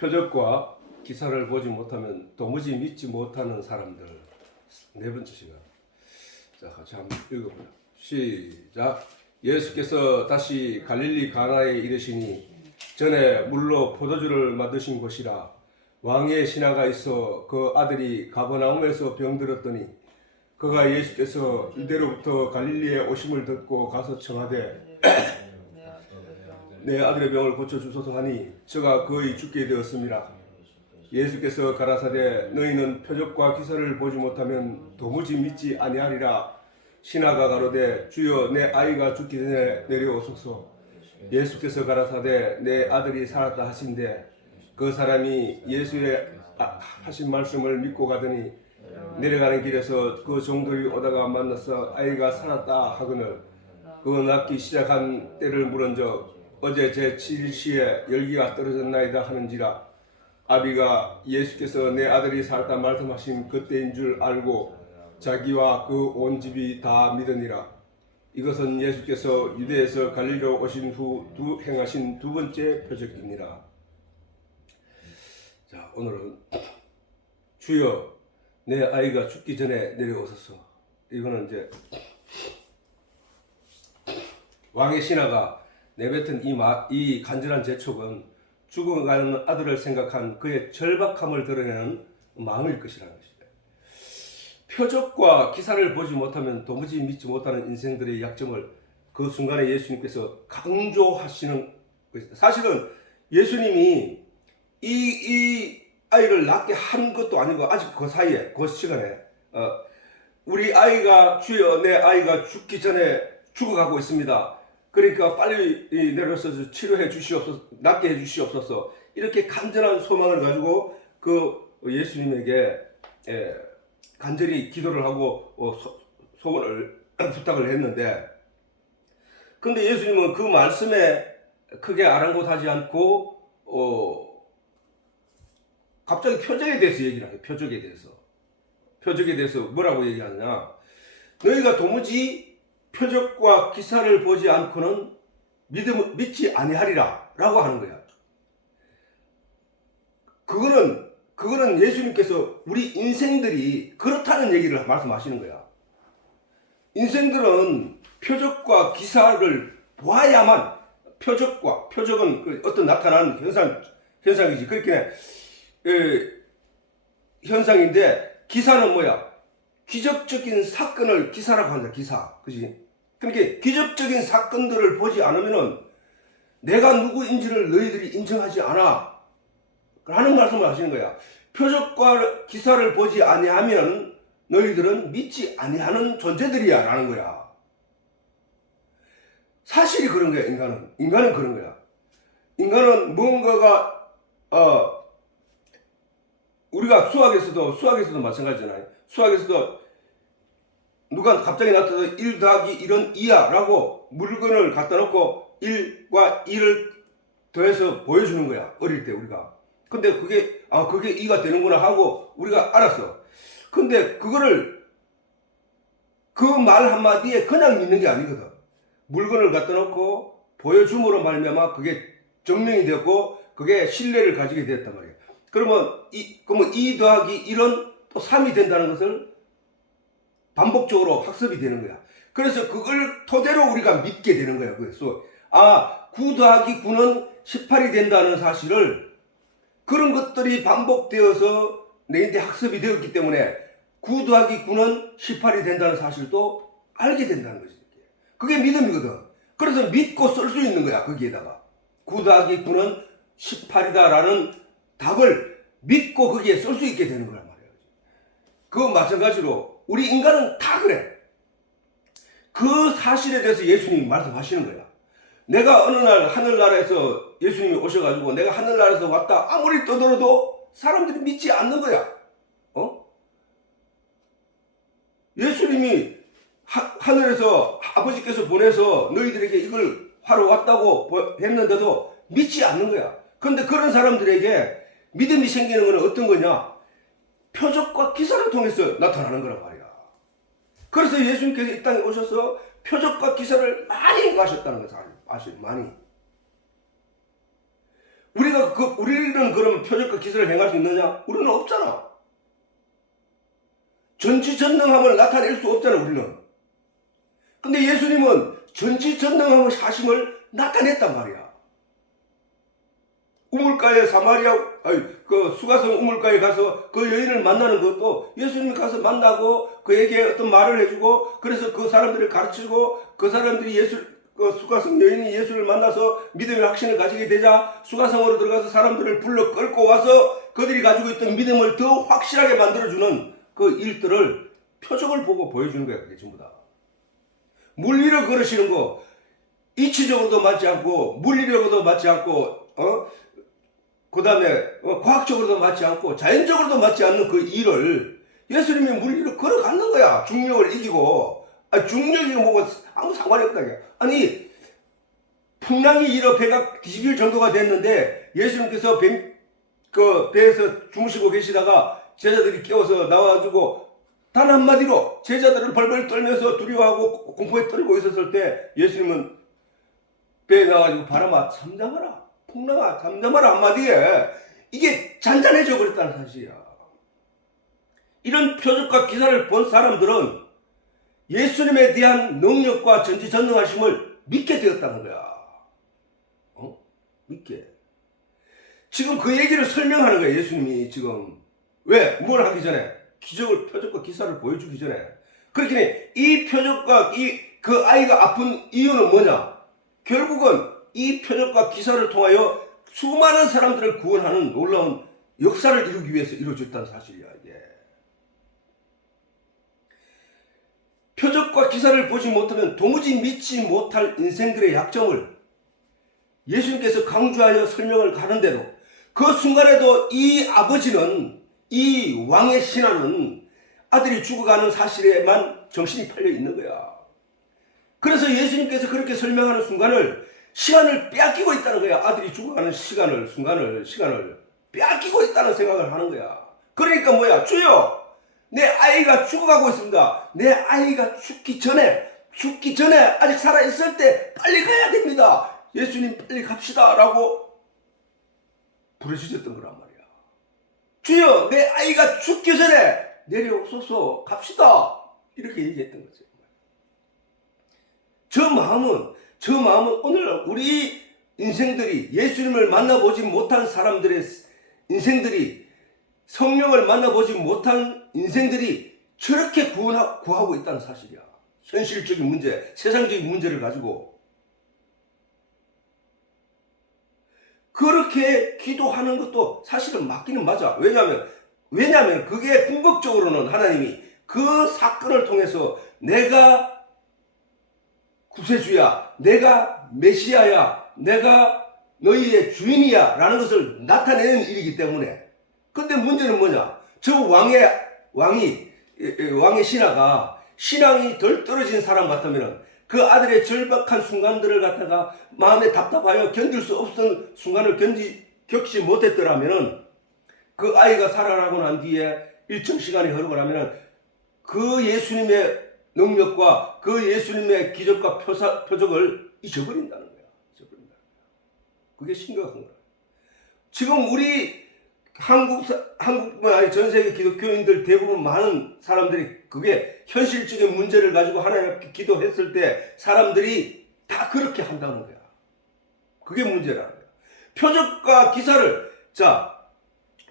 표적과 기사를 보지 못하면 도무지 믿지 못하는 사람들. 네 번째 시간. 자, 같이 한번 읽어보자. 시작. 예수께서 다시 갈릴리 가나에 이르시니 전에 물로 포도주를 만드신 곳이라. 왕의 신하가 있어 그 아들이 가버나움에서 병들었더니 그가 예수께서 이대로부터 갈릴리에 오심을 듣고 가서 청하되 내 아들의 병을 고쳐주소서 하니 저가 거의 죽게 되었습니다. 예수께서 가라사대 너희는 표적과 기사를 보지 못하면 도무지 믿지 아니하리라. 신하가 가로되 주여 내 아이가 죽기 전에 내려오소서. 예수께서 가라사대 내 아들이 살았다 하신대 그 사람이 예수의 하신 말씀을 믿고 가더니 내려가는 길에서 그 종들이 오다가 만나서 아이가 살았다 하거늘 그 낳기 시작한 때를 물은적 어제 제 7시에 열기가 떨어졌나이다 하는지라. 아비가 예수께서 내 아들이 살았다 말씀하신 그때인 줄 알고 자기와 그 온 집이 다 믿으니라. 이것은 예수께서 유대에서 갈릴리로 오신 후 행하신 두 번째 표적입니다. 자, 오늘은 주여 내 아이가 죽기 전에 내려오소서. 이거는 이제 왕의 신하가 내뱉은 이 간절한 재촉은 죽어가는 아들을 생각한 그의 절박함을 드러내는 마음일 것이라는 것이죠. 표적과 기사를 보지 못하면 도무지 믿지 못하는 인생들의 약점을 그 순간에 예수님께서 강조하시는 것이다. 사실은 예수님이 이 아이를 낳게 한 것도 아니고 아직 그 사이에 그 시간에 우리 아이가 주여 내 아이가 죽기 전에 죽어가고 있습니다. 그러니까 빨리 내려서 치료해 주시옵소서, 낫게 해 주시옵소서. 이렇게 간절한 소망을 가지고 그 예수님에게 간절히 기도를 하고 소원을 부탁을 했는데, 근데 예수님은 그 말씀에 크게 아랑곳하지 않고 갑자기 표적에 대해서 얘기를 해요. 표적에 대해서 뭐라고 얘기하느냐? 너희가 도무지 표적과 기사를 보지 않고는 믿지 아니하리라 라고 하는 거야. 그거는 예수님께서 우리 인생들이 그렇다는 얘기를 말씀하시는 거야. 인생들은 표적과 기사를 보아야만, 표적은 그 어떤 나타나는 현상이지. 그렇게 현상인데, 기사는 뭐야? 기적적인 사건을 기사라고 한다. 기사, 그지? 그러니까 기적적인 사건들을 보지 않으면은 내가 누구인지를 너희들이 인정하지 않아 라는 말씀을 하시는 거야. 표적과 기사를 보지 아니하면 너희들은 믿지 아니하는 존재들이야 라는 거야. 사실이 그런 거야. 인간은 그런 거야. 인간은 뭔가가 우리가 수학에서도 마찬가지잖아요. 수학에서도 누가 갑자기 나타나서 1 더하기 1은 2야 라고 물건을 갖다 놓고 1과 2를 더해서 보여주는 거야. 어릴 때 우리가. 근데 그게 2가 되는구나 하고 우리가 알았어. 근데 그거를 그 말 한마디에 그냥 믿는 게 아니거든. 물건을 갖다 놓고 보여줌으로 말미암아 그게 증명이 되었고 그게 신뢰를 가지게 되었단 말이야. 그러면 2 더하기 1은 또 3이 된다는 것을 반복적으로 학습이 되는 거야. 그래서 그걸 토대로 우리가 믿게 되는 거야. 그래서 9 더하기 9는 18이 된다는 사실을, 그런 것들이 반복되어서 내한테 학습이 되었기 때문에 9 더하기 9는 18이 된다는 사실도 알게 된다는 거지. 그게 믿음이거든. 그래서 믿고 쓸 수 있는 거야. 거기에다가 9 더하기 9는 18이다라는 답을 믿고 거기에 쓸 수 있게 되는 거란 말이야. 그 마찬가지로 우리 인간은 다 그래. 그 사실에 대해서 예수님이 말씀하시는 거야. 내가 어느 날 하늘나라에서 예수님이 오셔가지고 내가 하늘나라에서 왔다 아무리 떠들어도 사람들이 믿지 않는 거야. 예수님이 하늘에서 아버지께서 보내서 너희들에게 이걸 하러 왔다고 했는데도 믿지 않는 거야. 근데 그런 사람들에게 믿음이 생기는 건 어떤 거냐? 표적과 기사를 통해서 나타나는 거란 말이야. 그래서 예수님께서 이 땅에 오셔서 표적과 기사를 많이 행하셨다는 것을 많이. 우리는 그럼 표적과 기사를 행할 수 있느냐? 우리는 없잖아. 전지전능함을 나타낼 수 없잖아, 우리는. 근데 예수님은 전지전능함의 하심을 나타냈단 말이야. 우물가에 그 수가성 우물가에 가서 그 여인을 만나는 것도 예수님이 가서 만나고 그에게 어떤 말을 해주고, 그래서 그 사람들을 가르치고, 그 사람들이 그 수가성 여인이 예수를 만나서 믿음의 확신을 가지게 되자 수가성으로 들어가서 사람들을 불러 끌고 와서 그들이 가지고 있던 믿음을 더 확실하게 만들어주는 그 일들을, 표적을 보고 보여주는 거야. 그게 전부 다. 물 위를 걸으시는 거 이치적으로도 맞지 않고, 물리력으로도 맞지 않고, 그 다음에 과학적으로도 맞지 않고, 자연적으로도 맞지 않는 그 일을 예수님이 물 위로 걸어가는 거야. 중력을 이기고. 중력이 뭐고 아무 상관이 없다. 아니, 풍랑이 일어 배가 뒤집힐 정도가 됐는데 예수님께서 배에서 주무시고 계시다가 제자들이 깨워서 나와가지고 단 한마디로 제자들을 벌벌 떨면서 두려워하고 공포에 떨고 있었을 때 예수님은 배에 나와가지고 바람아 잠잠하라, 풍랑아 잠잠하라 한마디에 이게 잔잔해져 버렸다는 사실이야. 이런 표적과 기사를 본 사람들은 예수님에 대한 능력과 전지전능하심을 믿게 되었다는 거야. 믿게. 지금 그 얘기를 설명하는 거야, 예수님이 지금. 왜? 뭘 하기 전에? 표적과 기사를 보여주기 전에. 그렇게 이 표적과 그 아이가 아픈 이유는 뭐냐? 결국은 이 표적과 기사를 통하여 수많은 사람들을 구원하는 놀라운 역사를 이루기 위해서 이루어졌다는 사실이야, 이게. 표적과 기사를 보지 못하면 도무지 믿지 못할 인생들의 약점을 예수님께서 강조하여 설명을 가는데도 그 순간에도 이 아버지는, 이 왕의 신하는 아들이 죽어가는 사실에만 정신이 팔려 있는 거야. 그래서 예수님께서 그렇게 설명하는 시간을 빼앗기고 있다는 거야. 아들이 죽어가는 순간을 빼앗기고 있다는 생각을 하는 거야. 그러니까 뭐야? 주여, 내 아이가 죽어가고 있습니다. 내 아이가 죽기 전에 아직 살아있을 때 빨리 가야 됩니다. 예수님 빨리 갑시다 라고 부르짖었던 거란 말이야. 주여, 내 아이가 죽기 전에 내려오소서, 갑시다. 이렇게 얘기했던 거죠. 저 마음은 오늘 우리 인생들이, 예수님을 만나보지 못한 사람들의 인생들이, 성령을 만나보지 못한 인생들이 저렇게 구하고 있다는 사실이야. 현실적인 문제, 세상적인 문제를 가지고 그렇게 기도하는 것도 사실은 맞기는 맞아. 왜냐하면 그게 궁극적으로는 하나님이 그 사건을 통해서 내가 구세주야, 내가 메시아야, 내가 너희의 주인이야 라는 것을 나타내는 일이기 때문에. 근데 문제는 뭐냐? 저 왕의 신하가 신앙이 덜 떨어진 사람 같으면 그 아들의 절박한 순간들을 갖다가 마음에 답답하여 견딜 수 없던 순간을 겪지 못했더라면, 그 아이가 살아나고 난 뒤에 일정 시간이 흐르고 나면 그 예수님의 능력과 그 예수님의 기적과 표적을 잊어버린다는 거야. 그게 심각한 거야. 지금 우리 한국뿐만 아니라 전 세계 기독교인들 대부분 많은 사람들이 그게 현실적인 문제를 가지고 하나님 앞에 기도했을 때 사람들이 다 그렇게 한다는 거야. 그게 문제라는 거야. 표적과 기사를,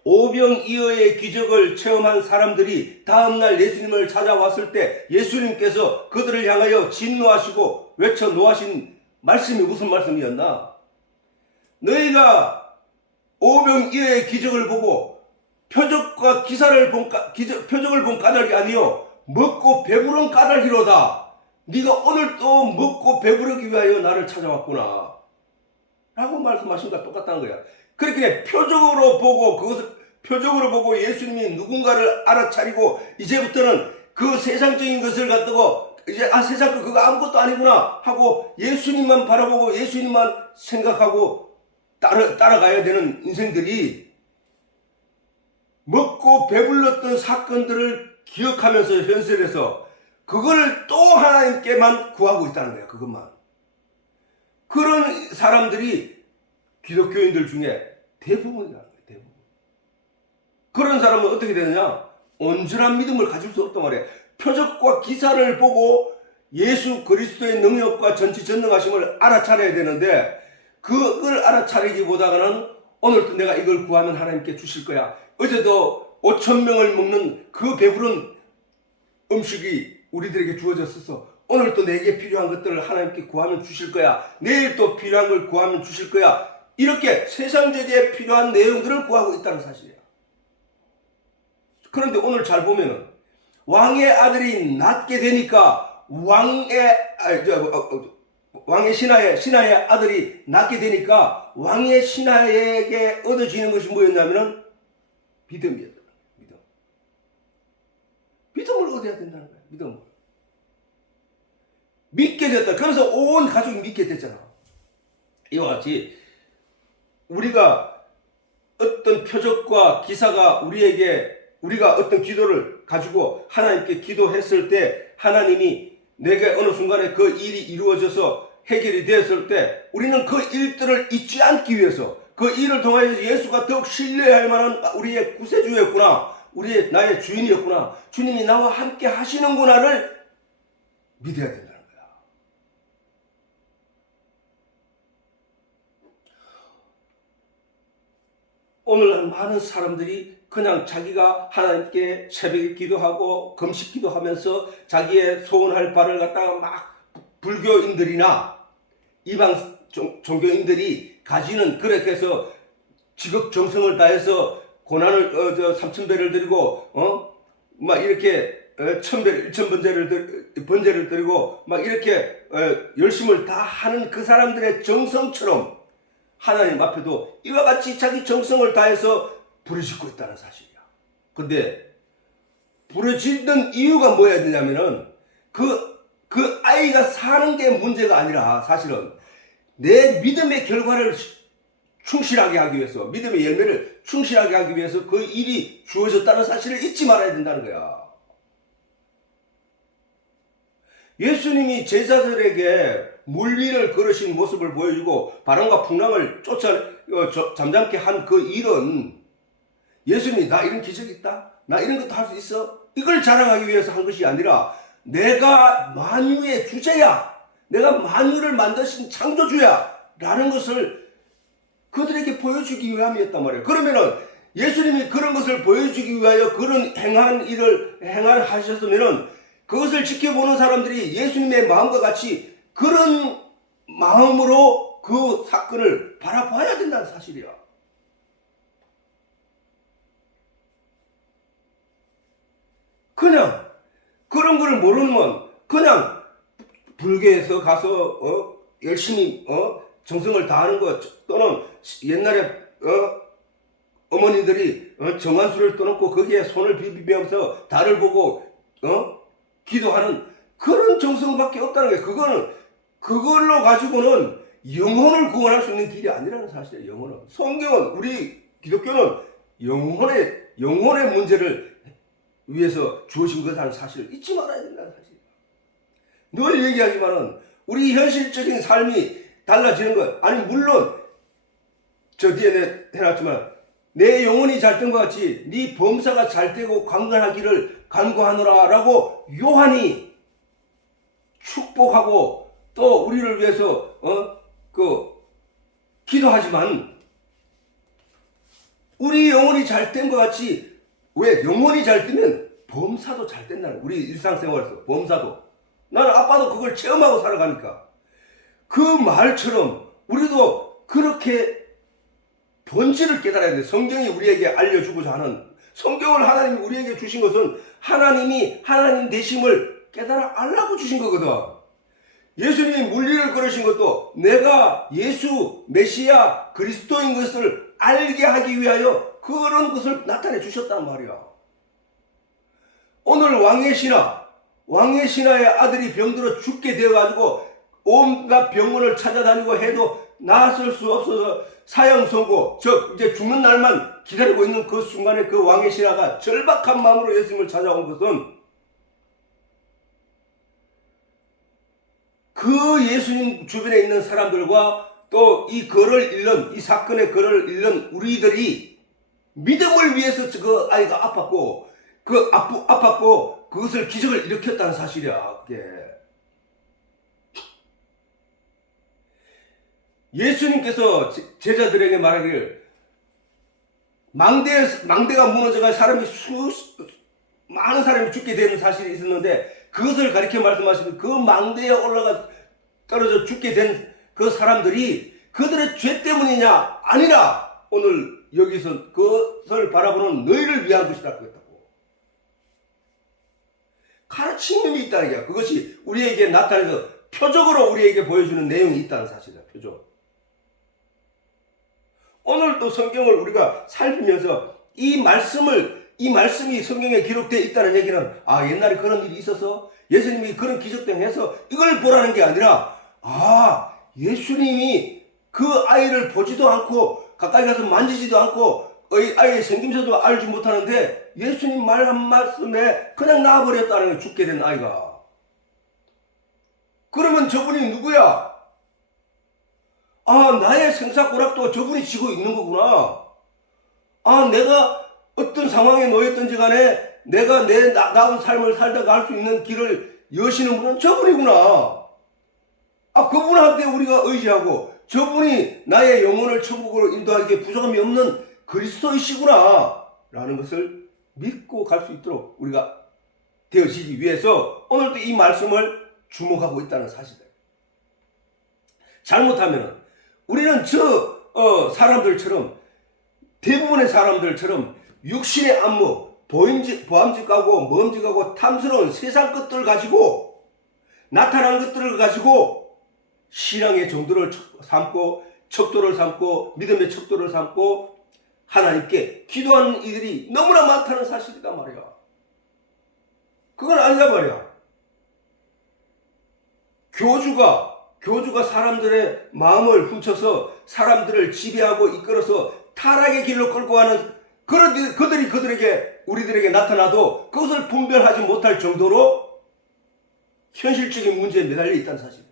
오병이어의 기적을 체험한 사람들이 다음날 예수님을 찾아왔을 때 예수님께서 그들을 향하여 진노하시고 외쳐 노하신 말씀이 무슨 말씀이었나? 너희가 오병이어의 기적을 보고 표적과 표적을 본 까닭이 아니요 먹고 배부른 까닭이로다. 네가 오늘 또 먹고 배부르기 위하여 나를 찾아왔구나 라고 말씀하신 것과 똑같다는 거야. 그렇게 표적으로 보고 예수님이 누군가를 알아차리고 이제부터는 그 세상적인 것을 갖다가 이제 세상 거 그거 아무것도 아니구나 하고 예수님만 바라보고 예수님만 생각하고 따라가야 되는 인생들이 먹고 배불렀던 사건들을 기억하면서 현실에서 그걸 또 하나님께만 구하고 있다는 거야. 그것만. 그런 사람들이 기독교인들 중에 대부분이라는 거예요. 대부분. 그런 사람은 어떻게 되느냐? 온전한 믿음을 가질 수 없단 말이에요. 표적과 기사를 보고 예수 그리스도의 능력과 전지전능하심을 알아차려야 되는데, 그걸 알아차리기보다는 오늘도 내가 이걸 구하면 하나님께 주실 거야. 어제도 5,000명을 먹는 그 배부른 음식이 우리들에게 주어졌어서 오늘도 내게 필요한 것들을 하나님께 구하면 주실 거야. 내일 또 필요한 걸 구하면 주실 거야. 이렇게 세상적에 필요한 내용들을 구하고 있다는 사실이야. 그런데 오늘 잘 보면은 왕의 아들이 낳게 되니까 왕의 신하의 아들이 낳게 되니까 왕의 신하에게 얻어지는 것이 뭐였냐면은 믿음이었다. 믿음을 얻어야 된다는 거야. 믿음을. 믿게 됐다. 그래서 온 가족이 믿게 됐잖아. 이와 같이 우리가 어떤 표적과 기사가 우리가 어떤 기도를 가지고 하나님께 기도했을 때 하나님이 내게 어느 순간에 그 일이 이루어져서 해결이 되었을 때 우리는 그 일들을 잊지 않기 위해서 그 일을 통하여 예수가 더욱 신뢰할 만한 우리의 구세주였구나. 나의 주인이었구나. 주님이 나와 함께 하시는구나를 믿어야 된다는 거야. 오늘 많은 사람들이 그냥 자기가 하나님께 새벽에 기도하고 금식 기도하면서 자기의 소원할 바를 갖다가 막 불교인들이나 이방 종교인들이 가지는, 그렇게 해서 지극정성을 다해서 고난을 3,000배를 드리고 막 이렇게 1,000배 1,000번제를 드리고 막 이렇게 열심을 다 하는 그 사람들의 정성처럼 하나님 앞에도 이와 같이 자기 정성을 다해서 부르짖고 있다는 사실이야. 근데 부르짖는 이유가 뭐야 되냐면은 그 아이가 사는 게 문제가 아니라 사실은 내 믿음의 결과를 충실하게 하기 위해서, 믿음의 열매를 충실하게 하기 위해서 그 일이 주어졌다는 사실을 잊지 말아야 된다는 거야. 예수님이 제자들에게 물리를 걸으신 모습을 보여주고 바람과 풍랑을 잠잠케 한 그 일은 예수님이 나 이런 기적이 있다, 나 이런 것도 할 수 있어, 이걸 자랑하기 위해서 한 것이 아니라 내가 만유의 주제야, 내가 만유를 만드신 창조주야 라는 것을 그들에게 보여주기 위함이었단 말이에요. 그러면은 예수님이 그런 것을 보여주기 위하여 그런 하셨으면은 그것을 지켜보는 사람들이 예수님의 마음과 같이 그런 마음으로 그 사건을 바라봐야 된다는 사실이야. 그냥 그런 걸 모르면 그냥 불교에서 가서 열심히 정성을 다하는 것, 또는 옛날에 어머니들이 정한수를 떠놓고 거기에 손을 비비면서 달을 보고 기도하는 그런 정성밖에 없다는 거예요. 그걸로 가지고는 영혼을 구원할 수 있는 길이 아니라는 사실이에요. 영혼은. 성경은, 우리 기독교는 영혼의 문제를 위해서 주어진 것이라는 사실을 잊지 말아야 된다는 사실이에요. 늘 얘기하지만은 우리 현실적인 삶이 달라지는 것, 아니 물론 저 뒤에 해놨지만 내 영혼이 잘 된 것 같이 네 범사가 잘 되고 강건하기를 간구하노라 라고 요한이 축복하고 또 우리를 위해서 기도하지만, 우리 영혼이 잘 된 것 같이, 왜 영혼이 잘 되면 범사도 잘 된다는 거야. 우리 일상생활에서 범사도, 나는 아빠도 그걸 체험하고 살아가니까 그 말처럼 우리도 그렇게 본질을 깨달아야 돼. 성경이 우리에게 알려주고자 하는, 성경을 하나님이 우리에게 주신 것은 하나님이 하나님 되심을 깨달아 알라고 주신 거거든. 예수님이 물리를 걸으신 것도 내가 예수 메시아 그리스도인 것을 알게 하기 위하여 그런 것을 나타내 주셨단 말이야. 오늘 왕의 신하의 아들이 병들어 죽게 되어가지고 온갖 병원을 찾아다니고 해도 나았을 수 없어서 사형 선고, 즉 이제 죽는 날만 기다리고 있는 그 순간에 그 왕의 신하가 절박한 마음으로 예수님을 찾아온 것은 그 예수님 주변에 있는 사람들과 또 이 거를 잃는, 이 사건의 거를 잃는 우리들이 믿음을 위해서 그 아이가 아팠고, 아팠고, 그것을 기적을 일으켰다는 사실이야, 그게. 예수님께서 제자들에게 말하기를, 망대가 무너져가 많은 사람이 죽게 되는 사실이 있었는데, 그것을 가리켜 말씀하시면 그 망대에 떨어져 죽게 된 그 사람들이 그들의 죄 때문이냐? 아니라 오늘 여기서 그것을 바라보는 너희를 위한 것이라고 했다고. 가르침이 있다는 게 그것이 우리에게 나타내서 표적으로 우리에게 보여주는 내용이 있다는 사실이다. 표적. 오늘 또 성경을 우리가 살피면서 이 말씀이 성경에 기록되어 있다는 얘기는 옛날에 그런 일이 있어서 예수님이 그런 기적 등을 해서 이걸 보라는 게 아니라 예수님이 그 아이를 보지도 않고 가까이 가서 만지지도 않고 아이의 생김새도 알지 못하는데 예수님 말 한 말씀에 그냥 놔버렸다는 거예요. 죽게 된 아이가. 그러면 저분이 누구야? 나의 생사고락도 저분이 지고 있는 거구나. 내가 어떤 상황에 놓였든지 간에 내가 내 나은 삶을 살다가 할 수 있는 길을 여시는 분은 저분이구나. 그분한테 우리가 의지하고 저분이 나의 영혼을 천국으로 인도하기에 부족함이 없는 그리스도이시구나 라는 것을 믿고 갈 수 있도록 우리가 되어지기 위해서 오늘도 이 말씀을 주목하고 있다는 사실이다. 잘못하면 우리는 사람들처럼 대부분의 사람들처럼 육신의 안목, 보암직하고 먼직하고 탐스러운 세상 것들을 가지고 나타난 것들을 가지고 신앙의 정도를 삼고 척도를 삼고 믿음의 척도를 삼고 하나님께 기도하는 이들이 너무나 많다는 사실이다 말이야. 그건 아니다 말이야. 교주가 사람들의 마음을 훔쳐서 사람들을 지배하고 이끌어서 타락의 길로 끌고 가는 그들에게 우리들에게 나타나도 그것을 분별하지 못할 정도로 현실적인 문제에 매달려 있다는 사실이에요.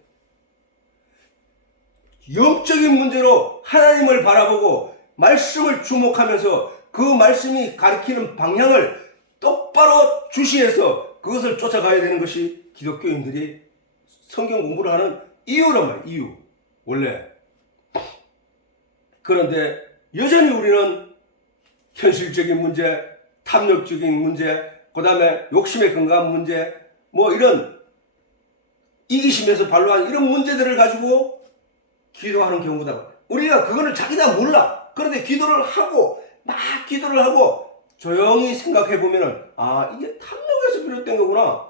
영적인 문제로 하나님을 바라보고 말씀을 주목하면서 그 말씀이 가리키는 방향을 똑바로 주시해서 그것을 쫓아가야 되는 것이 기독교인들이 성경 공부를 하는 이유란 말이에요. 이유. 원래. 그런데 여전히 우리는 현실적인 문제, 탐욕적인 문제, 그 다음에 욕심에 근거한 문제, 이런 이기심에서 발로한 이런 문제들을 가지고 기도하는 경우다. 우리가 그거를 자기가 몰라. 그런데 기도를 하고 조용히 생각해 보면은 이게 탐욕에서 비롯된 거구나.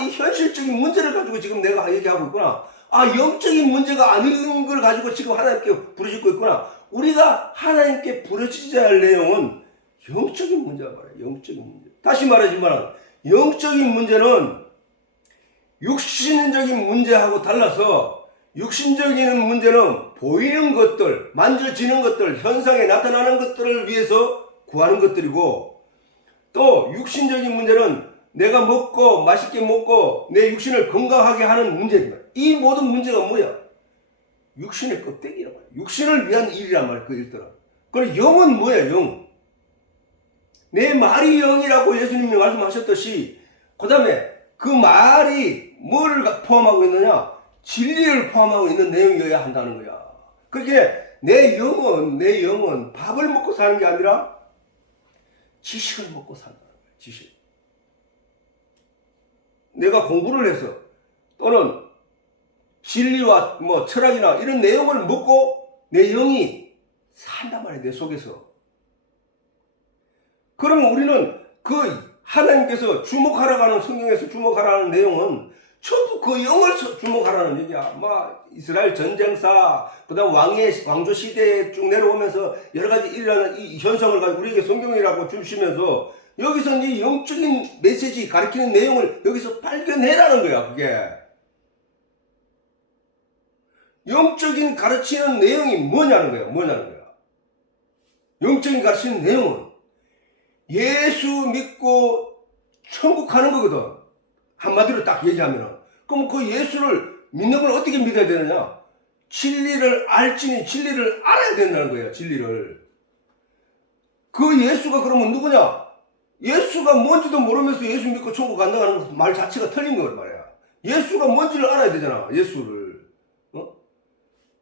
이 현실적인 문제를 가지고 지금 내가 얘기하고 있구나. 영적인 문제가 아닌 걸 가지고 지금 하나님께 부르짖고 있구나. 우리가 하나님께 부르짖어야 할 내용은 영적인 문제가 말이에요. 영적인 문제. 다시 말하지만 영적인 문제는 육신적인 문제하고 달라서 육신적인 문제는 보이는 것들, 만져지는 것들, 현상에 나타나는 것들을 위해서 구하는 것들이고, 또 육신적인 문제는 내가 맛있게 먹고 내 육신을 건강하게 하는 문제입니다. 이 모든 문제가 뭐야? 육신의 껍데기란 말이야. 육신을 위한 일이란 말이야. 그 일들은. 그리고 영은 뭐야? 영. 내 말이 영이라고 예수님이 말씀하셨듯이, 그 다음에 그 말이 뭐를 포함하고 있느냐? 진리를 포함하고 있는 내용이어야 한다는 거야. 그게 내 영은 밥을 먹고 사는 게 아니라 지식을 먹고 산다는 거야. 지식. 내가 공부를 해서 또는 진리와 철학이나 이런 내용을 먹고 내 영이 산단 말이야. 내 속에서. 그러면 우리는 그 하나님께서 주목하라고 하는 성경에서 주목하라는 내용은 전부 그 영을 주목하라는 얘기야. 이스라엘 전쟁사, 그 다음 왕조 시대에 쭉 내려오면서 여러 가지 일어나는 이 현상을 가지고 우리에게 성경이라고 주시면서 여기서 이 영적인 메시지 가리키는 내용을 여기서 발견해라는 거야, 그게. 영적인 가르치는 내용이 뭐냐는 거야. 영적인 가르치는 내용은 예수 믿고 천국 가는 거거든. 한마디로 딱 얘기하면은. 그럼 그 예수를 믿는 걸 어떻게 믿어야 되느냐? 진리를 알지니 진리를 알아야 된다는 거예요. 진리를. 그 예수가 그러면 누구냐? 예수가 뭔지도 모르면서 예수 믿고 천국 간다는 말 자체가 틀린 거란 말이야. 예수가 뭔지를 알아야 되잖아. 예수를.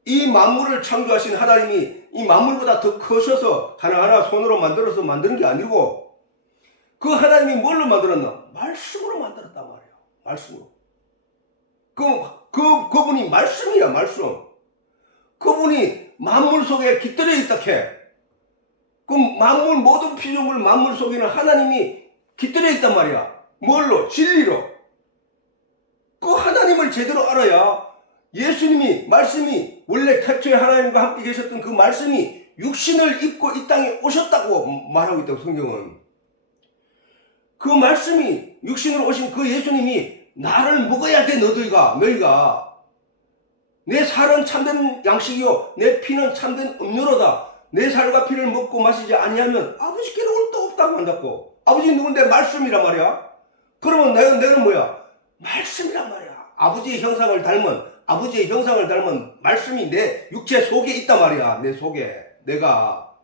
이 만물을 창조하신 하나님이 이 만물보다 더 크셔서 하나하나 손으로 만들어서 만드는 게 아니고 그 하나님이 뭘로 만들었나? 말씀으로 만들었단 말이야. 말씀으로. 그분이 말씀이야. 말씀. 그분이 만물 속에 깃들여 있다 해. 그럼 만물 모든 피조물 만물 속에는 하나님이 깃들여 있단 말이야. 뭘로? 진리로. 그 하나님을 제대로 알아야 예수님이 말씀이 원래 태초에 하나님과 함께 계셨던 그 말씀이 육신을 입고 이 땅에 오셨다고 말하고 있다고 성경은. 그 말씀이 육신으로 오신 그 예수님이 나를 먹어야 돼. 너희가 내 살은 참된 양식이요 내 피는 참된 음료로다. 내 살과 피를 먹고 마시지 아니하면 아버지께로 올 수 없다고 한다고. 아버지 누군데? 말씀이란 말이야. 그러면 내가 뭐야? 말씀이란 말이야. 아버지의 형상을 닮은 말씀이 내 육체 속에 있단 말이야. 내 속에.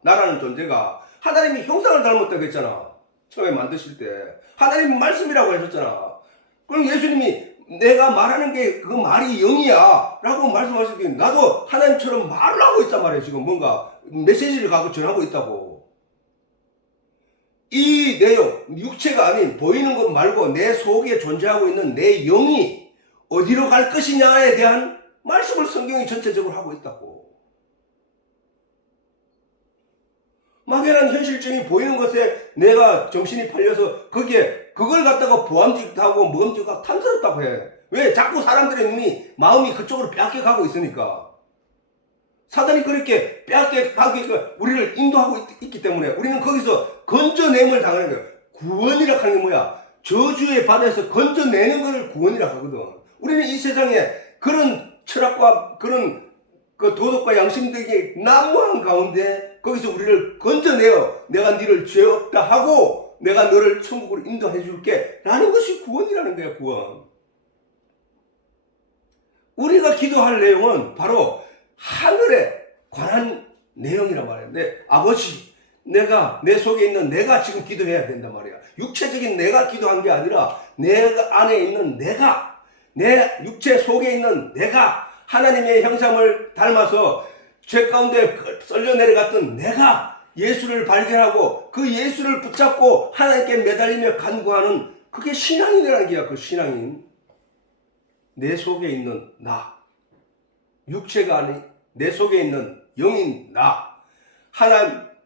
나라는 존재가 하나님이 형상을 닮았다고 했잖아. 처음에 만드실 때 하나님은 말씀이라고 하셨잖아. 그럼 예수님이 내가 말하는 게 그 말이 영이야 라고 말씀하실 때 나도 하나님처럼 말을 하고 있단 말이에요. 지금 뭔가 메시지를 갖고 전하고 있다고. 이 내용, 육체가 아닌 보이는 것 말고 내 속에 존재하고 있는 내 영이 어디로 갈 것이냐에 대한 말씀을 성경이 전체적으로 하고 있다고. 막연한 현실적인 보이는 것에 내가 정신이 팔려서 그걸 갖다가 보암직하고 먹음직하고 탐스럽다고 해. 왜? 자꾸 사람들의 눈이 마음이 그쪽으로 빼앗겨 가고 있으니까. 사단이 그렇게 빼앗겨 가게 우리를 인도하고 있기 때문에 우리는 거기서 건져냄을 당하는 거예요. 구원이라 하는 게 뭐야? 저주의 바다에서 건져내는 것을 구원이라 하거든. 우리는 이 세상에 그런 철학과 그런 그 도덕과 양심 등이 난무한 가운데 거기서 우리를 건져내어 내가 너를 죄 없다 하고 내가 너를 천국으로 인도해 줄게 라는 것이 구원이라는 거야. 구원. 우리가 기도할 내용은 바로 하늘에 관한 내용이란 말이야. 아버지, 내 속에 있는 내가 지금 기도해야 된단 말이야. 육체적인 내가 기도한 게 아니라 내 안에 있는 내 육체 속에 있는 내가 하나님의 형상을 닮아서 죄 가운데 썰려 내려갔던 내가 예수를 발견하고 그 예수를 붙잡고 하나님께 매달리며 간구하는 그게 신앙인이라는 게야. 그 신앙인. 내 속에 있는 나. 육체가 아닌 내 속에 있는 영인 나.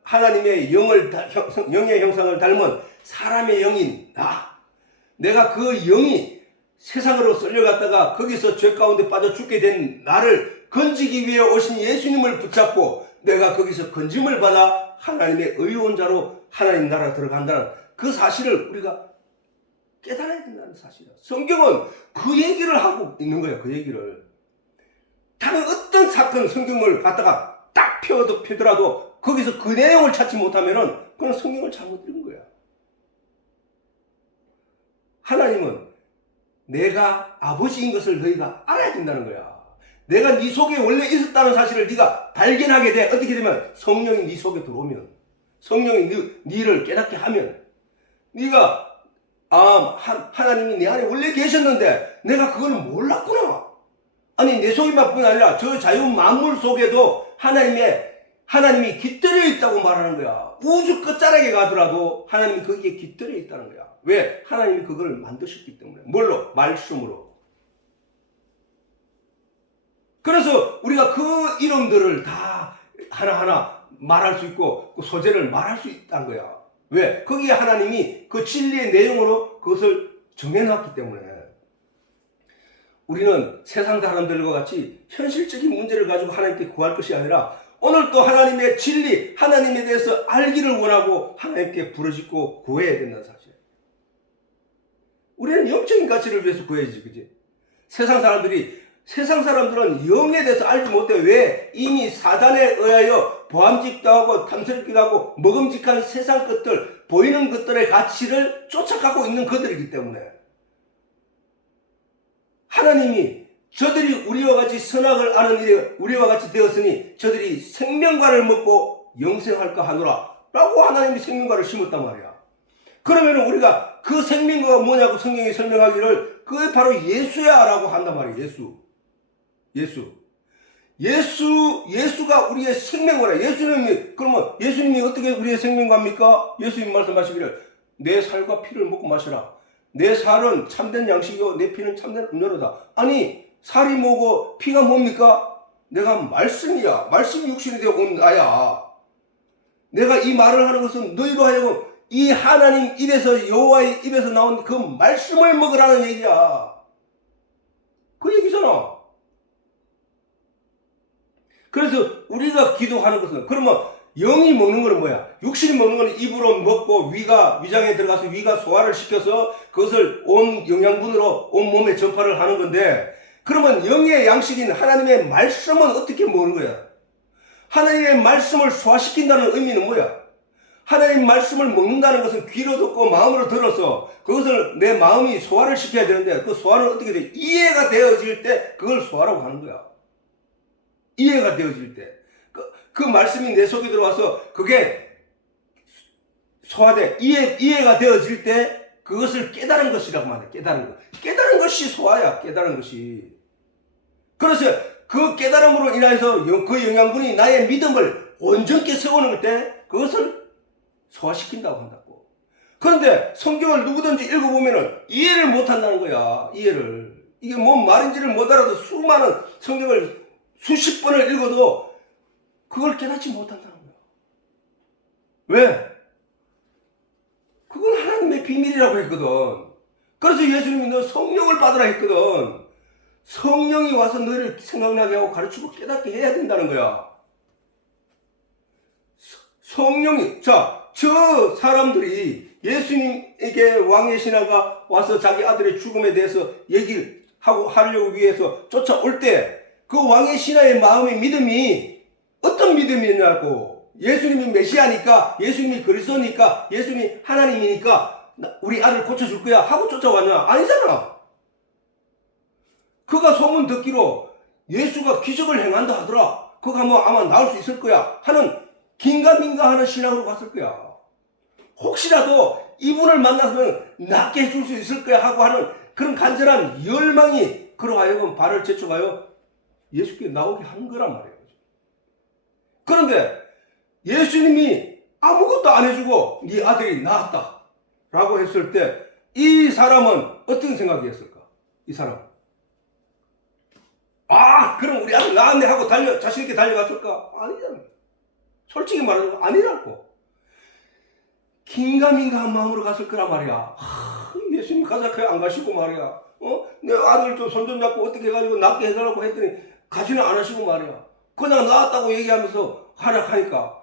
하나님의 영의 형상을 닮은 사람의 영인 나. 내가 그 영이 세상으로 썰려갔다가 거기서 죄 가운데 빠져 죽게 된 나를 건지기 위해 오신 예수님을 붙잡고 내가 거기서 건짐을 받아 하나님의 의로운 자로 하나님 나라 들어간다는 그 사실을 우리가 깨달아야 된다는 사실이야. 성경은 그 얘기를 하고 있는 거야. 그 얘기를. 다른 어떤 사건 성경을 갖다가 딱 펴더라도 거기서 그 내용을 찾지 못하면은 그건 성경을 잘못 읽은 거야. 하나님은 내가 아버지인 것을 너희가 알아야 된다는 거야. 내가 네 속에 원래 있었다는 사실을 네가 발견하게 돼. 어떻게 되면 성령이 네 속에 들어오면, 성령이 네를 깨닫게 하면, 네가 하나님이 내 안에 원래 계셨는데 내가 그걸 몰랐구나. 아니 내 속에만 뿐 아니라 저 자연 만물 속에도 하나님이 깃들여 있다고 말하는 거야. 우주 끝자락에 가더라도 하나님이 거기에 깃들여 있다는 거야. 왜? 하나님이 그걸 만드셨기 때문에. 뭘로? 말씀으로. 그래서 우리가 그 이름들을 다 하나하나 말할 수 있고 그 소재를 말할 수 있다는 거야. 왜? 거기에 하나님이 그 진리의 내용으로 그것을 정해놨기 때문에. 우리는 세상 사람들과 같이 현실적인 문제를 가지고 하나님께 구할 것이 아니라 오늘 또 하나님의 진리, 하나님에 대해서 알기를 원하고 하나님께 부르짖고 구해야 된다는 사실이에요. 우리는 영적인 가치를 위해서 구해야지, 그지? 세상 사람들은 영에 대해서 알지 못해. 왜? 이미 사단에 의하여 보암직도 하고 탐스럽기도 하고 먹음직한 세상 것들, 보이는 것들의 가치를 쫓아가고 있는 그들이기 때문에 하나님이 저들이 우리와 같이 선악을 아는 일에 우리와 같이 되었으니 저들이 생명과를 먹고 영생할까 하노라 라고 하나님이 생명과를 심었단 말이야. 그러면 우리가 그 생명과가 뭐냐고 성경이 설명하기를 그게 바로 예수야 라고 한단 말이야. 예수가 우리의 생명과라. 그러면 예수님이 어떻게 우리의 생명과입니까? 예수님 말씀하시기를 내 살과 피를 먹고 마시라. 내 살은 참된 양식이요 내 피는 참된 음료로다. 아니 살이 뭐고 피가 뭡니까? 내가 말씀이야. 말씀이 육신이 되어 온 나야. 내가 이 말을 하는 것은 너희로 하여금 이 하나님 입에서 여호와의 입에서 나온 그 말씀을 먹으라는 얘기야. 그 얘기잖아. 그래서 우리가 기도하는 것은 그러면 영이 먹는 거는 뭐야? 육신이 먹는 거는 입으로 먹고 위장에 들어가서 위가 소화를 시켜서 그것을 온 영양분으로 온 몸에 전파를 하는 건데 그러면 영의 양식인 하나님의 말씀은 어떻게 먹는 거야? 하나님의 말씀을 소화시킨다는 의미는 뭐야? 하나님 말씀을 먹는다는 것은 귀로 듣고 마음으로 들어서 그것을 내 마음이 소화를 시켜야 되는데 그 소화는 어떻게 돼? 이해가 되어질 때 그걸 소화라고 하는 거야. 이해가 되어질 때. 그 말씀이 내 속에 들어와서 그게 소화돼. 이해가 되어질 때 그것을 깨달은 것이라고 말해. 깨달은 것이 소화야. 깨달은 것이. 그래서 그 깨달음으로 인해서 그 영양분이 나의 믿음을 온전케 세우는 때 그것을 소화시킨다고 한다고. 그런데 성경을 누구든지 읽어보면은 이해를 못한다는 거야. 이해를. 이게 뭔 말인지를 못 알아도 수많은 성경을 수십 번을 읽어도 그걸 깨닫지 못한다는 거야. 왜? 그건 하나님의 비밀이라고 했거든. 그래서 예수님이 너 성령을 받으라 했거든. 성령이 와서 너를 생각나게 하고 가르치고 깨닫게 해야 된다는 거야. 성령이, 저 사람들이 예수님에게 왕의 신하가 와서 자기 아들의 죽음에 대해서 얘기를 하려고 위해서 쫓아올 때 그 왕의 신하의 마음의 믿음이 어떤 믿음이냐고. 예수님이 메시아니까, 예수님이 그리스도니까, 예수님이 하나님이니까 우리 아들 고쳐줄 거야 하고 쫓아왔냐? 아니잖아. 그가 소문 듣기로 예수가 기적을 행한다 하더라. 그거 하면 아마 나올 수 있을 거야 하는 긴가민가 하는 신앙으로 갔을 거야. 혹시라도 이분을 만나면 낫게 해줄 수 있을 거야 하고 하는 그런 간절한 열망이 그로 하여금 발을 제쳐가요 예수께 나오게 한 거란 말이에요. 그런데 예수님이 아무것도 안 해주고 네 아들이 나았다 라고 했을 때 이 사람은 어떤 생각이 했을까? 이 사람은 그럼 우리 아들 나았네 하고 자신있게 달려갔을까? 아니잖아. 솔직히 말하면 아니라고. 긴가민가한 마음으로 갔을 거란 말이야. 예수님 가자 그래 안 가시고 말이야. 내 아들 좀 손 좀 잡고 어떻게 해가지고 낫게 해달라고 했더니 가지는 안 하시고 말이야. 그냥 나았다고 얘기하면서 하락하니까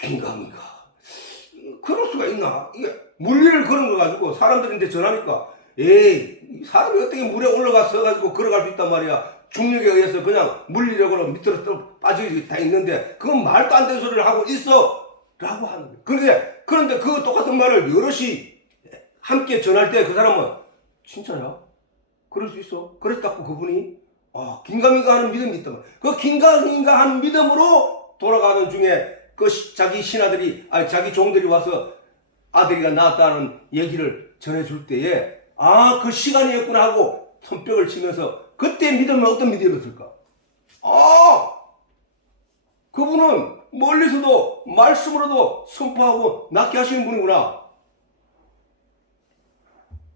긴가민가. 그럴 수가 있나? 이게 물리를 걸은 거 가지고 사람들한테 전하니까 에이 사람이 어떻게 물에 올라가서 가지고 걸어갈 수 있단 말이야. 중력에 의해서 그냥 물리력으로 밑으로 빠지게 다 있는데 그건 말도 안 되는 소리를 하고 있어 라고 하는 거예요. 그런데 그 똑같은 말을 여럿이 함께 전할 때 그 사람은 진짜야? 그럴 수 있어? 그랬다고 그분이 긴가민가 하는 믿음이 있단 말이야. 그 긴가민가 하는 믿음으로 돌아가는 중에 그 자기 신하들이 자기 종들이 와서 아들이가 낳았다는 얘기를 전해줄 때에 그 시간이었구나 하고 손뼉을 치면서 그때 믿음은 어떤 믿음이었을까? 그분은 멀리서도 말씀으로도 선포하고 낫게 하시는 분이구나.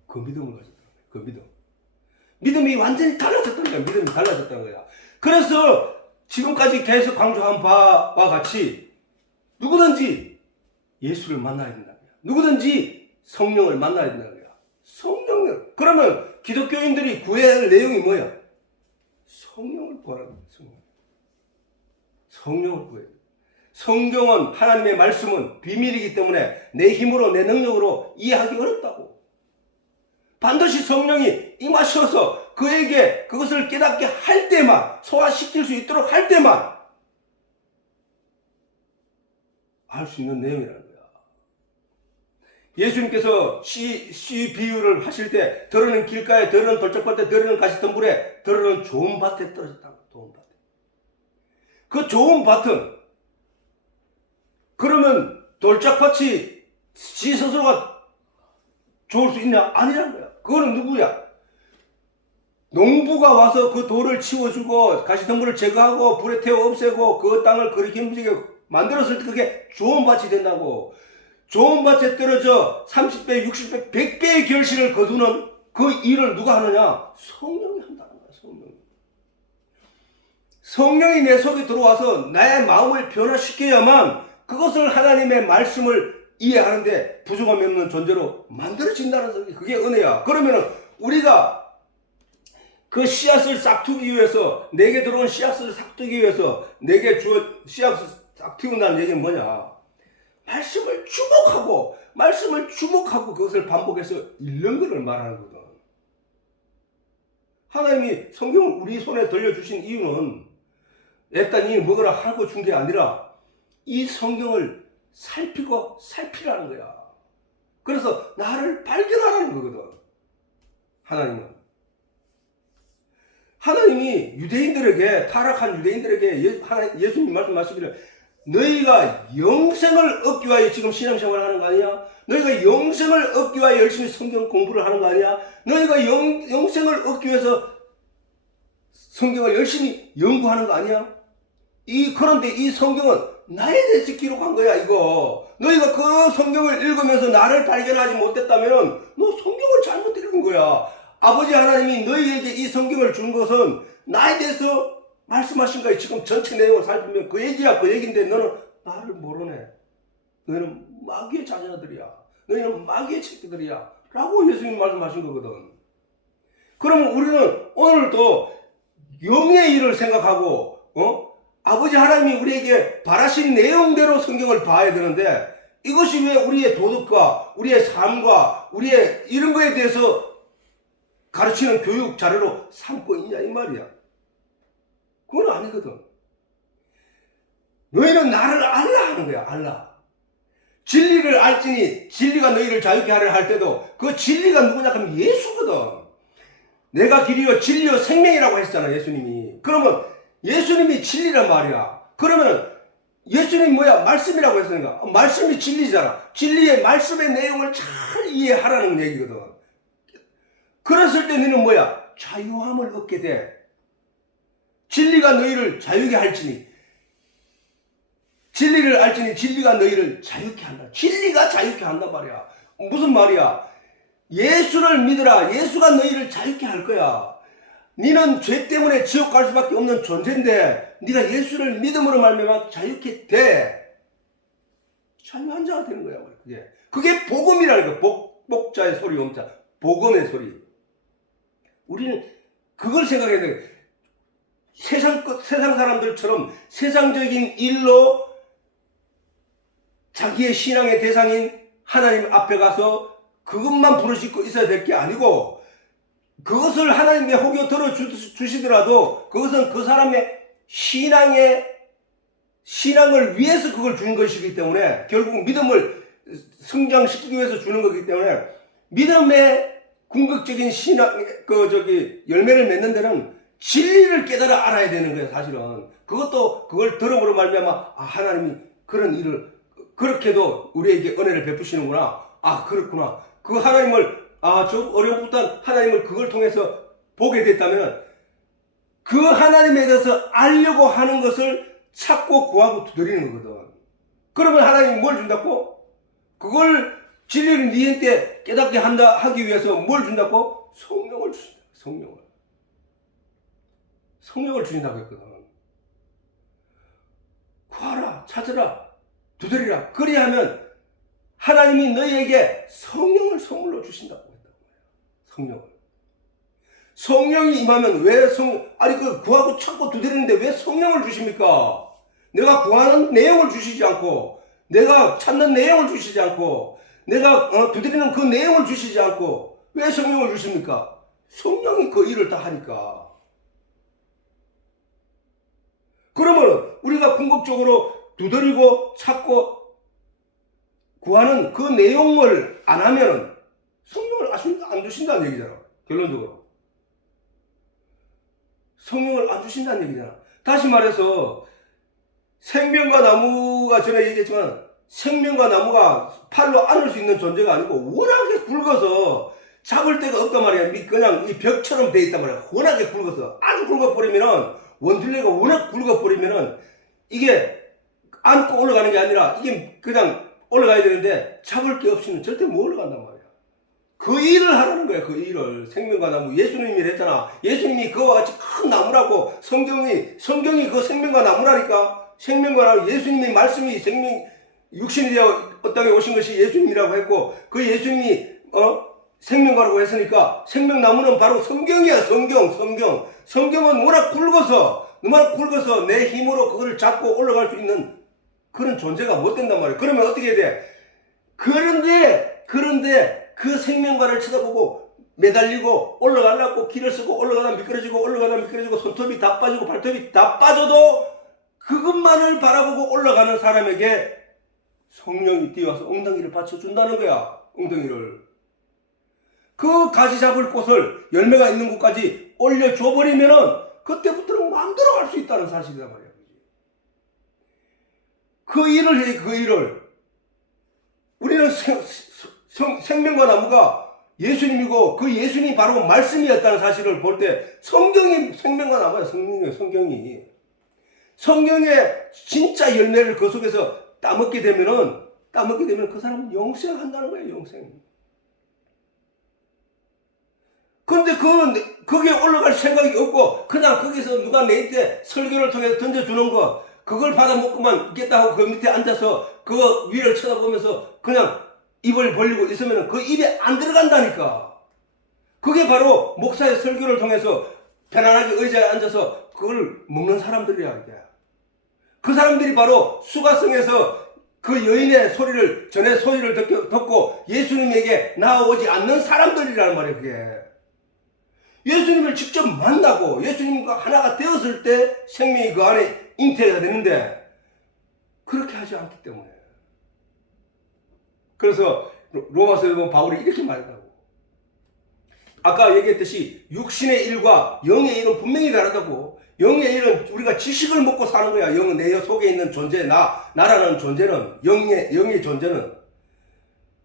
그 믿음을 가졌다는 거야. 그 믿음. 믿음이 완전히 달라졌다는 거야. 믿음이 달라졌다는 거야. 그래서 지금까지 계속 강조한 바와 같이 누구든지 예수를 만나야 된다는 거야. 누구든지 성령을 만나야 된다는 거야. 성령을. 그러면 기독교인들이 구해야 할 내용이 뭐야? 성령을 구하라는 거야. 성령을 구해야 돼. 성경은 하나님의 말씀은 비밀이기 때문에 내 힘으로 내 능력으로 이해하기 어렵다고. 반드시 성령이 임하셔서 그에게 그것을 깨닫게 할 때만 소화시킬 수 있도록 할 때만 알 수 있는 내용이라는 거야. 예수님께서 시 비유를 하실 때 더러는 길가에 더러는 돌짝밭에 더러는 가시덤불에 들어는 좋은 밭에 떨어졌다고. 좋은 밭에. 그 좋은 밭은 그러면 돌짝밭이 지 스스로가 좋을 수 있냐? 아니란 거야. 그거는 누구야? 농부가 와서 그 돌을 치워주고 가시덤불을 제거하고 불에 태워 없애고 그 땅을 그렇게 힘들게 만들었을 때 그게 좋은 밭이 된다고. 좋은 밭에 떨어져 30배, 60배, 100배의 결실을 거두는 그 일을 누가 하느냐? 성령이 한다는 거야. 성령이. 성령이 내 속에 들어와서 나의 마음을 변화시켜야만 그것을 하나님의 말씀을 이해하는데 부족함이 없는 존재로 만들어진다는 소리. 그게 은혜야. 그러면은 우리가 그 씨앗을 싹두기 위해서, 내게 들어온 씨앗을 싹두기 위해서 내게 씨앗을 싹 틔운다는 얘기는 뭐냐? 말씀을 주목하고 그것을 반복해서 읽는 것을 말하는 거거든. 하나님이 성경을 우리 손에 들려주신 이유는 애딴이 먹으라 하고 준 게 아니라 이 성경을 살피라는 거야. 그래서 나를 발견하라는 거거든. 하나님이 유대인들에게, 타락한 유대인들에게 예수님 말씀하시기를 너희가 영생을 얻기 위하여 지금 신앙생활을 하는 거 아니야? 너희가 영생을 얻기 위하여 열심히 성경 공부를 하는 거 아니야? 너희가 영생을 얻기 위해서 성경을 열심히 연구하는 거 아니야? 그런데 이 성경은 나에 대해서 기록한 거야, 이거. 너희가 그 성경을 읽으면서 나를 발견하지 못했다면 너 성경을 잘못 읽은 거야. 아버지 하나님이 너희에게 이 성경을 준 것은 나에 대해서 말씀하신 거야. 지금 전체 내용을 살피면 그 얘기야, 그 얘기인데 너는 나를 모르네. 너희는 마귀의 자녀들이야. 너희는 마귀의 새끼들이야. 라고 예수님 말씀하신 거거든. 그러면 우리는 오늘도 영의 일을 생각하고, 아버지 하나님이 우리에게 바라신 내용대로 성경을 봐야 되는데 이것이 왜 우리의 도덕과 우리의 삶과 우리의 이런 거에 대해서 가르치는 교육 자료로 삼고 있냐 이 말이야. 그건 아니거든. 너희는 나를 알라 하는 거야. 알라. 진리를 알지니 진리가 너희를 자유케 하려 할 때도 그 진리가 누구냐 하면 예수거든. 내가 길이요 진리요 생명이라고 했잖아 예수님이. 그러면 예수님이 진리란 말이야. 그러면 예수님이 뭐야? 말씀이라고 했으니까 말씀이 진리잖아. 진리의 말씀의 내용을 잘 이해하라는 얘기거든. 그랬을 때 너는 뭐야? 자유함을 얻게 돼. 진리가 너희를 자유케 할지니 진리를 알지니 진리가 너희를 자유케 한다. 진리가 자유케 한단 말이야. 무슨 말이야? 예수를 믿으라. 예수가 너희를 자유케 할 거야. 너는 죄 때문에 지옥 갈 수밖에 없는 존재인데 네가 예수를 믿음으로 말미암아 자유케 돼. 자유한 자가 되는 거야. 그게 복음이라는 거야. 복자의 소리, 영자. 복음의 소리. 우리는 그걸 생각해야 돼. 세상 사람들처럼 세상적인 일로 자기의 신앙의 대상인 하나님 앞에 가서 그것만 부르짖고 있어야 될 게 아니고 그것을 하나님의 혹여 들어주시더라도 그것은 그 사람의 신앙을 위해서 그걸 주는 것이기 때문에 결국 믿음을 성장시키기 위해서 주는 것이기 때문에 믿음의 궁극적인 열매를 맺는 데는 진리를 깨달아 알아야 되는 거예요, 사실은. 그걸 들음으로 말미암아, 하나님이 그런 일을, 그렇게도 우리에게 은혜를 베푸시는구나. 그렇구나. 그 하나님을, 저 어려움부터 하나님을 그걸 통해서 보게 됐다면, 그 하나님에 대해서 알려고 하는 것을 찾고 구하고 두드리는 거거든. 그러면 하나님이 뭘 준다고? 그걸 진리를 니한테 깨닫게 하기 위해서 뭘 준다고? 성령을 주신다. 성령을 주신다고 했거든. 구하라, 찾으라, 두드리라. 그리하면 하나님이 너희에게 성령을 선물로 주신다고 했다고. 성령이 임하면 왜 구하고 찾고 두드리는데 왜 성령을 주십니까? 내가 구하는 내용을 주시지 않고, 내가 찾는 내용을 주시지 않고, 내가 두드리는 그 내용을 주시지 않고 왜 성령을 주십니까? 성령이 그 일을 다 하니까. 그러면 우리가 궁극적으로 두드리고 찾고 구하는 그 내용을 안 하면 성령을 안 주신다는 얘기잖아. 결론적으로. 성령을 안 주신다는 얘기잖아. 다시 말해서 생명과 나무가 전에 얘기했지만 생명과 나무가 팔로 안을 수 있는 존재가 아니고 워낙에 굵어서 잡을 데가 없단 말이야. 그냥 이 벽처럼 돼 있단 말이야. 워낙에 굵어서 아주 굵어버리면은 원둘레가 워낙 굵어버리면은 이게 안고 올라가는 게 아니라 이게 그냥 올라가야 되는데 잡을 게 없이는 절대 못 올라간단 말이야. 그 일을 하라는 거야. 그 일을. 생명과 나무. 예수님이 했잖아. 예수님이 그와 같이 큰 나무라고. 성경이 그 생명과 나무라니까. 생명과 나무. 예수님의 말씀이 육신이 되어 땅에 오신 것이 예수님이라고 했고 그 예수님이 생명과라고 했으니까 생명나무는 바로 성경이야. 성경은 워낙 굵어서 내 힘으로 그걸 잡고 올라갈 수 있는 그런 존재가 못 된단 말이야. 그러면 어떻게 해야 돼? 그런데 그 생명과를 쳐다보고 매달리고 올라가려고 길을 쓰고 올라가다 미끄러지고 손톱이 다 빠지고 발톱이 다 빠져도 그것만을 바라보고 올라가는 사람에게 성령이 뛰어와서 엉덩이를 받쳐준다는 거야. 엉덩이를. 그 가지 잡을 곳을 열매가 있는 곳까지 올려줘버리면은 그때부터는 마음대로 할 수 있다는 사실이란 말이야. 그 일을 해, 그 일을. 우리는 생명과 나무가 예수님이고 그 예수님이 바로 말씀이었다는 사실을 볼 때 성경이 생명과 나무야. 성경의 진짜 열매를 그 속에서 따먹게 되면은 그 사람은 영생한다는 거예요. 영생. 근데 거기에 올라갈 생각이 없고 그냥 거기서 누가 내한테 설교를 통해서 던져주는 거 그걸 받아먹고만 있겠다 하고 그 밑에 앉아서 그 위를 쳐다보면서 그냥 입을 벌리고 있으면 그 입에 안 들어간다니까. 그게 바로 목사의 설교를 통해서 편안하게 의자에 앉아서 그걸 먹는 사람들이야. 이게. 그 사람들이 바로 수가성에서 그 여인의 전에 소리를 듣고 예수님에게 나아오지 않는 사람들이라는 말이에요. 그게. 예수님을 직접 만나고 예수님과 하나가 되었을 때 생명이 그 안에 잉태가 되는데 그렇게 하지 않기 때문에. 그래서 로마서에 보면 바울이 이렇게 말한다고. 아까 얘기했듯이 육신의 일과 영의 일은 분명히 다르다고. 영의 일은 우리가 지식을 먹고 사는 거야. 영은 내 속에 있는 존재, 나라는 존재는, 영의 존재는.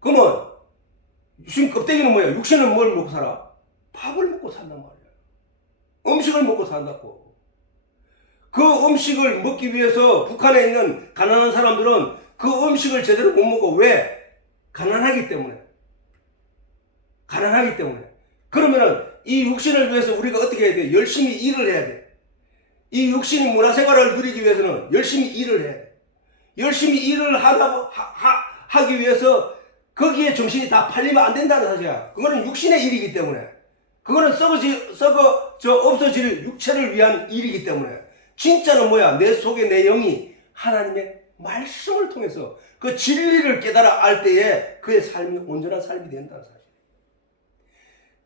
그러면 육신 껍데기는 뭐야? 육신은 뭘 먹고 살아? 밥을 먹고 산단 말이야. 음식을 먹고 산다고. 그 음식을 먹기 위해서 북한에 있는 가난한 사람들은 그 음식을 제대로 못 먹어. 왜? 가난하기 때문에. 그러면은 이 육신을 위해서 우리가 어떻게 해야 돼? 열심히 일을 해야 돼. 이 육신이 문화생활을 누리기 위해서는 열심히 일을 해야 돼. 열심히 일을 하기 위해서 거기에 정신이 다 팔리면 안 된다는 사실이야. 그거는 육신의 일이기 때문에. 그거는 없어질 육체를 위한 일이기 때문에. 진짜는 뭐야? 내 속에 내 영이 하나님의 말씀을 통해서 그 진리를 깨달아 알 때에 그의 삶이 온전한 삶이 된다는 사실.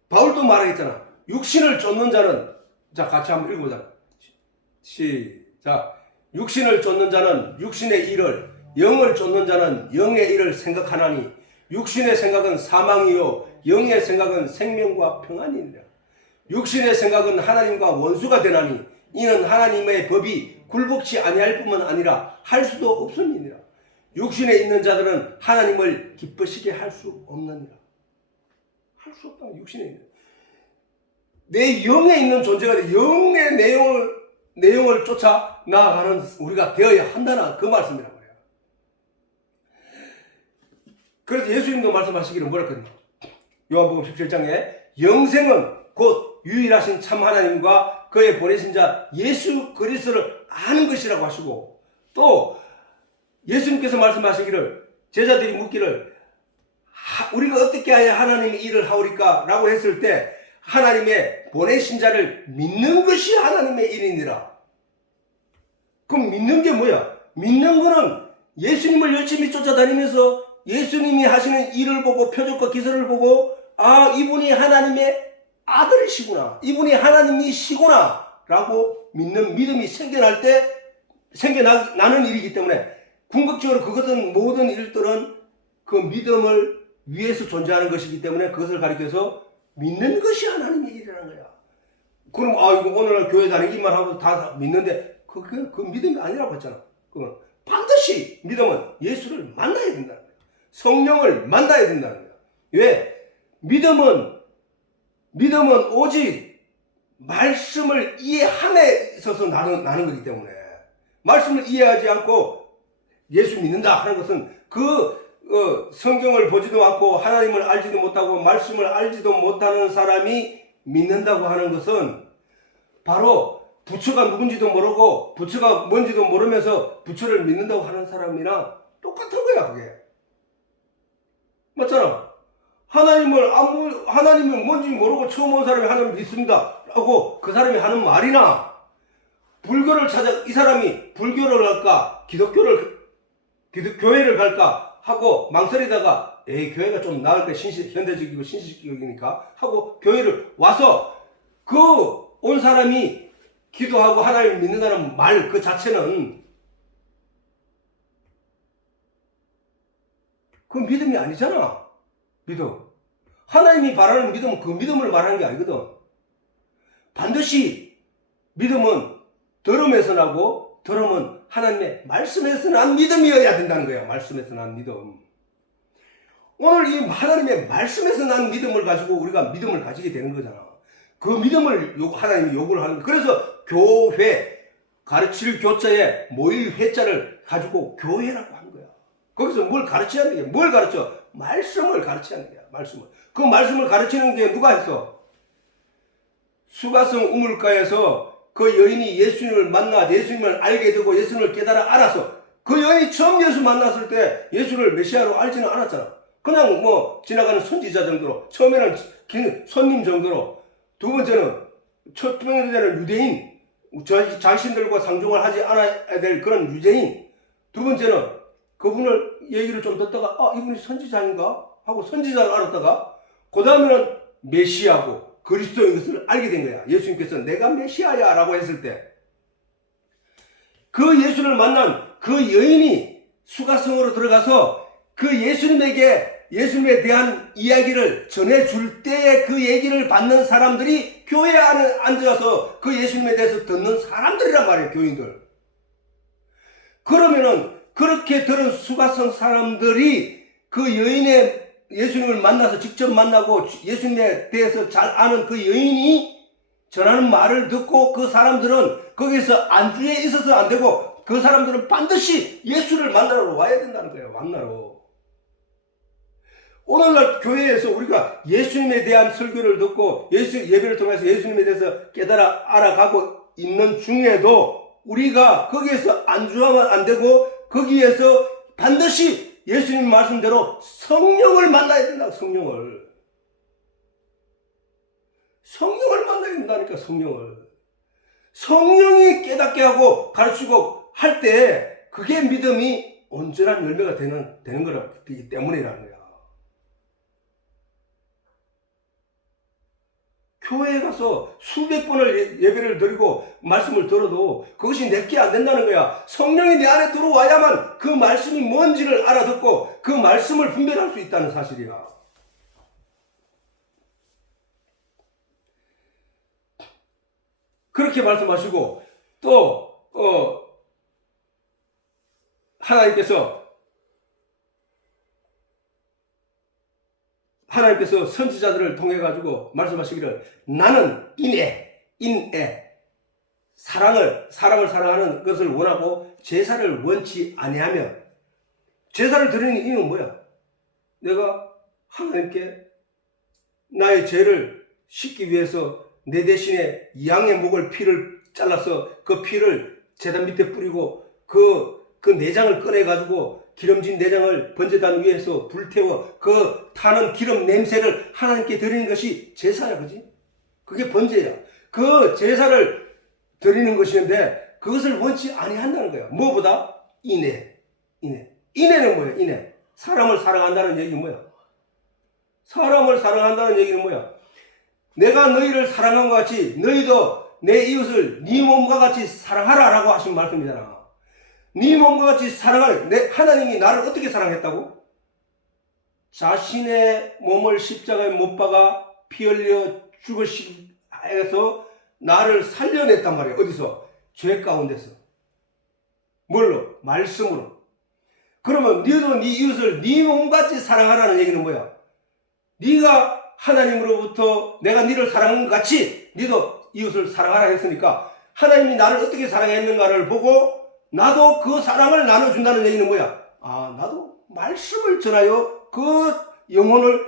바울도 말하겠잖아. 육신을 쫓는 자는, 자, 같이 한번 읽어보자. 시작. 육신을 쫓는 자는 육신의 일을, 영을 쫓는 자는 영의 일을 생각하나니 육신의 생각은 사망이요 영의 생각은 생명과 평안이니라. 육신의 생각은 하나님과 원수가 되나니 이는 하나님의 법이 굴복치 아니할 뿐만 아니라 할 수도 없음이니라. 육신에 있는 자들은 하나님을 기쁘시게 할 수 없느니라. 할 수 없다. 육신에 있는 내 영에 있는 존재가 돼. 영의 내용을 쫓아 나아가는 우리가 되어야 한다는 그 말씀이란 말이야. 그래서 예수님도 말씀하시기를 뭐라 했거든요. 요한복음 17장에 영생은 곧 유일하신 참 하나님과 그의 보내신 자 예수 그리스도를 아는 것이라고 하시고, 또 예수님께서 말씀하시기를 제자들이 묻기를 우리가 어떻게 해야 하나님의 일을 하오리까? 라고 했을 때 하나님의 보내신 자를 믿는 것이 하나님의 일이니라. 그럼 믿는 게 뭐야? 믿는 거는 예수님을 열심히 쫓아다니면서 예수님이 하시는 일을 보고 표적과 기사를 보고 이분이 하나님의 아들이시구나, 이분이 하나님이시구나 라고 믿는 믿음이 생겨나는 일이기 때문에 궁극적으로 그것은 모든 일들은 그 믿음을 위해서 존재하는 것이기 때문에 그것을 가리켜서 믿는 것이 하나님의 일이라는 거야. 그럼 이거 오늘날 교회 다니기만 하고 다 믿는데 그 믿음이 아니라고 했잖아. 그건 반드시 믿음은 예수를 만나야 된다는 거야. 성령을 만나야 된다는 거야. 왜? 믿음은 오직 말씀을 이해함에 있어서 나는 거기 때문에, 말씀을 이해하지 않고 예수 믿는다 하는 것은 성경을 보지도 않고 하나님을 알지도 못하고 말씀을 알지도 못하는 사람이 믿는다고 하는 것은 바로 부처가 누군지도 모르고 부처가 뭔지도 모르면서 부처를 믿는다고 하는 사람이랑 똑같은 거야. 그게 맞잖아. 하나님은 뭔지 모르고 처음 온 사람이 하나님을 믿습니다 라고 그 사람이 하는 말이나, 불교를 이 사람이 불교를 갈까 교회를 갈까 하고 망설이다가 교회가 좀 나을 때 현대적이고 신실적이니까 하고 교회를 와서 온 사람이 기도하고 하나님을 믿는다는 말 그 자체는 그 믿음이 아니잖아. 믿음. 하나님이 바라는 믿음은 그 믿음을 말하는 게 아니거든. 반드시 믿음은 들음에서 나고, 들음은 하나님의 말씀에서 난 믿음이어야 된다는 거야. 말씀에서 난 믿음. 오늘 이 하나님의 말씀에서 난 믿음을 가지고 우리가 믿음을 가지게 되는 거잖아. 그 믿음을 하나님이 요구를 하는 거야. 그래서 교회, 가르칠 교자에 모일 회자를 가지고 교회라고 하는 거야. 거기서 뭘 가르쳐야 하는 게, 뭘 가르쳐? 말씀을 가르쳐야 하는 거야. 말씀을. 그 말씀을 가르치는 게 누가 했어? 수가성 우물가에서 그 여인이 예수님을 만나 예수님을 알게 되고 예수님을 깨달아 알아서, 그 여인이 처음 예수 만났을 때 예수를 메시아로 알지는 않았잖아. 그냥 지나가는 선지자 정도로, 처음에는 손님 정도로, 두 번째는 유대인, 자신들과 상종을 하지 않아야 될 그런 유대인, 두 번째는 그분을 얘기를 좀 듣다가 이분이 선지자인가 하고 선지자를 알았다가, 그 다음에는 메시아고 그리스도인 것을 알게 된 거야. 예수님께서 내가 메시아야 라고 했을 때, 그 예수를 만난 그 여인이 수가성으로 들어가서 그 예수님에 대한 이야기를 전해줄 때에 그 얘기를 받는 사람들이 교회 안에 앉아서 그 예수님에 대해서 듣는 사람들이란 말이에요. 교인들. 그러면은 그렇게 들은 수가성 사람들이 그 여인의 예수님을 만나서 직접 만나고 예수님에 대해서 잘 아는 그 여인이 전하는 말을 듣고, 그 사람들은 거기서 안주에 있어서 안 되고 그 사람들은 반드시 예수를 만나러 와야 된다는 거예요. 만나러. 오늘날 교회에서 우리가 예수님에 대한 설교를 듣고 예배를 통해서 예수님에 대해서 깨달아 알아가고 있는 중에도 우리가 거기에서 안주하면 안 되고, 거기에서 반드시 예수님 말씀대로 성령을 만나야 된다. 성령을 만나야 된다니까. 성령이 깨닫게 하고 가르치고 할 때 그게 믿음이 온전한 열매가 되는 거라기 때문이라는 거야. 교회에 가서 수백 번을 예배를 드리고 말씀을 들어도 그것이 내게 안 된다는 거야. 성령이 내 안에 들어와야만 그 말씀이 뭔지를 알아듣고 그 말씀을 분별할 수 있다는 사실이야. 그렇게 말씀하시고, 또 하나님께서 선지자들을 통해 가지고 말씀하시기를, 나는 인애 사랑을 사랑하는 것을 원하고 제사를 원치 아니하며, 제사를 드리는 이유는 뭐야? 내가 하나님께 나의 죄를 씻기 위해서 내 대신에 양의 목을 피를 잘라서 그 피를 제단 밑에 뿌리고 그 내장을 꺼내 가지고 기름진 내장을 번제단 위에서 불태워 그 타는 기름 냄새를 하나님께 드리는 것이 제사야. 그지? 그게 번제야. 그 제사를 드리는 것이는데 그것을 원치 아니한다는 거야. 뭐보다? 인애는 뭐야? 인애. 사람을 사랑한다는 얘기는 뭐야? 사람을 사랑한다는 얘기는 뭐야? 내가 너희를 사랑한 것 같이 너희도 내 이웃을 네 몸과 같이 사랑하라 라고 하신 말씀이잖아. 네 몸과 같이 사랑하는, 하나님이 나를 어떻게 사랑했다고? 자신의 몸을 십자가에 못 박아 피 흘려 죽으시기 해서 나를 살려냈단 말이야. 어디서? 죄 가운데서. 뭘로? 말씀으로. 그러면 너도 네 이웃을 네 몸같이 사랑하라는 얘기는 뭐야? 네가 하나님으로부터 내가 너를 사랑한 것 같이 너도 이웃을 사랑하라 했으니까 하나님이 나를 어떻게 사랑했는가를 보고 나도 그 사랑을 나눠준다는 얘기는 뭐야? 아, 나도 말씀을 전하여 그 영혼을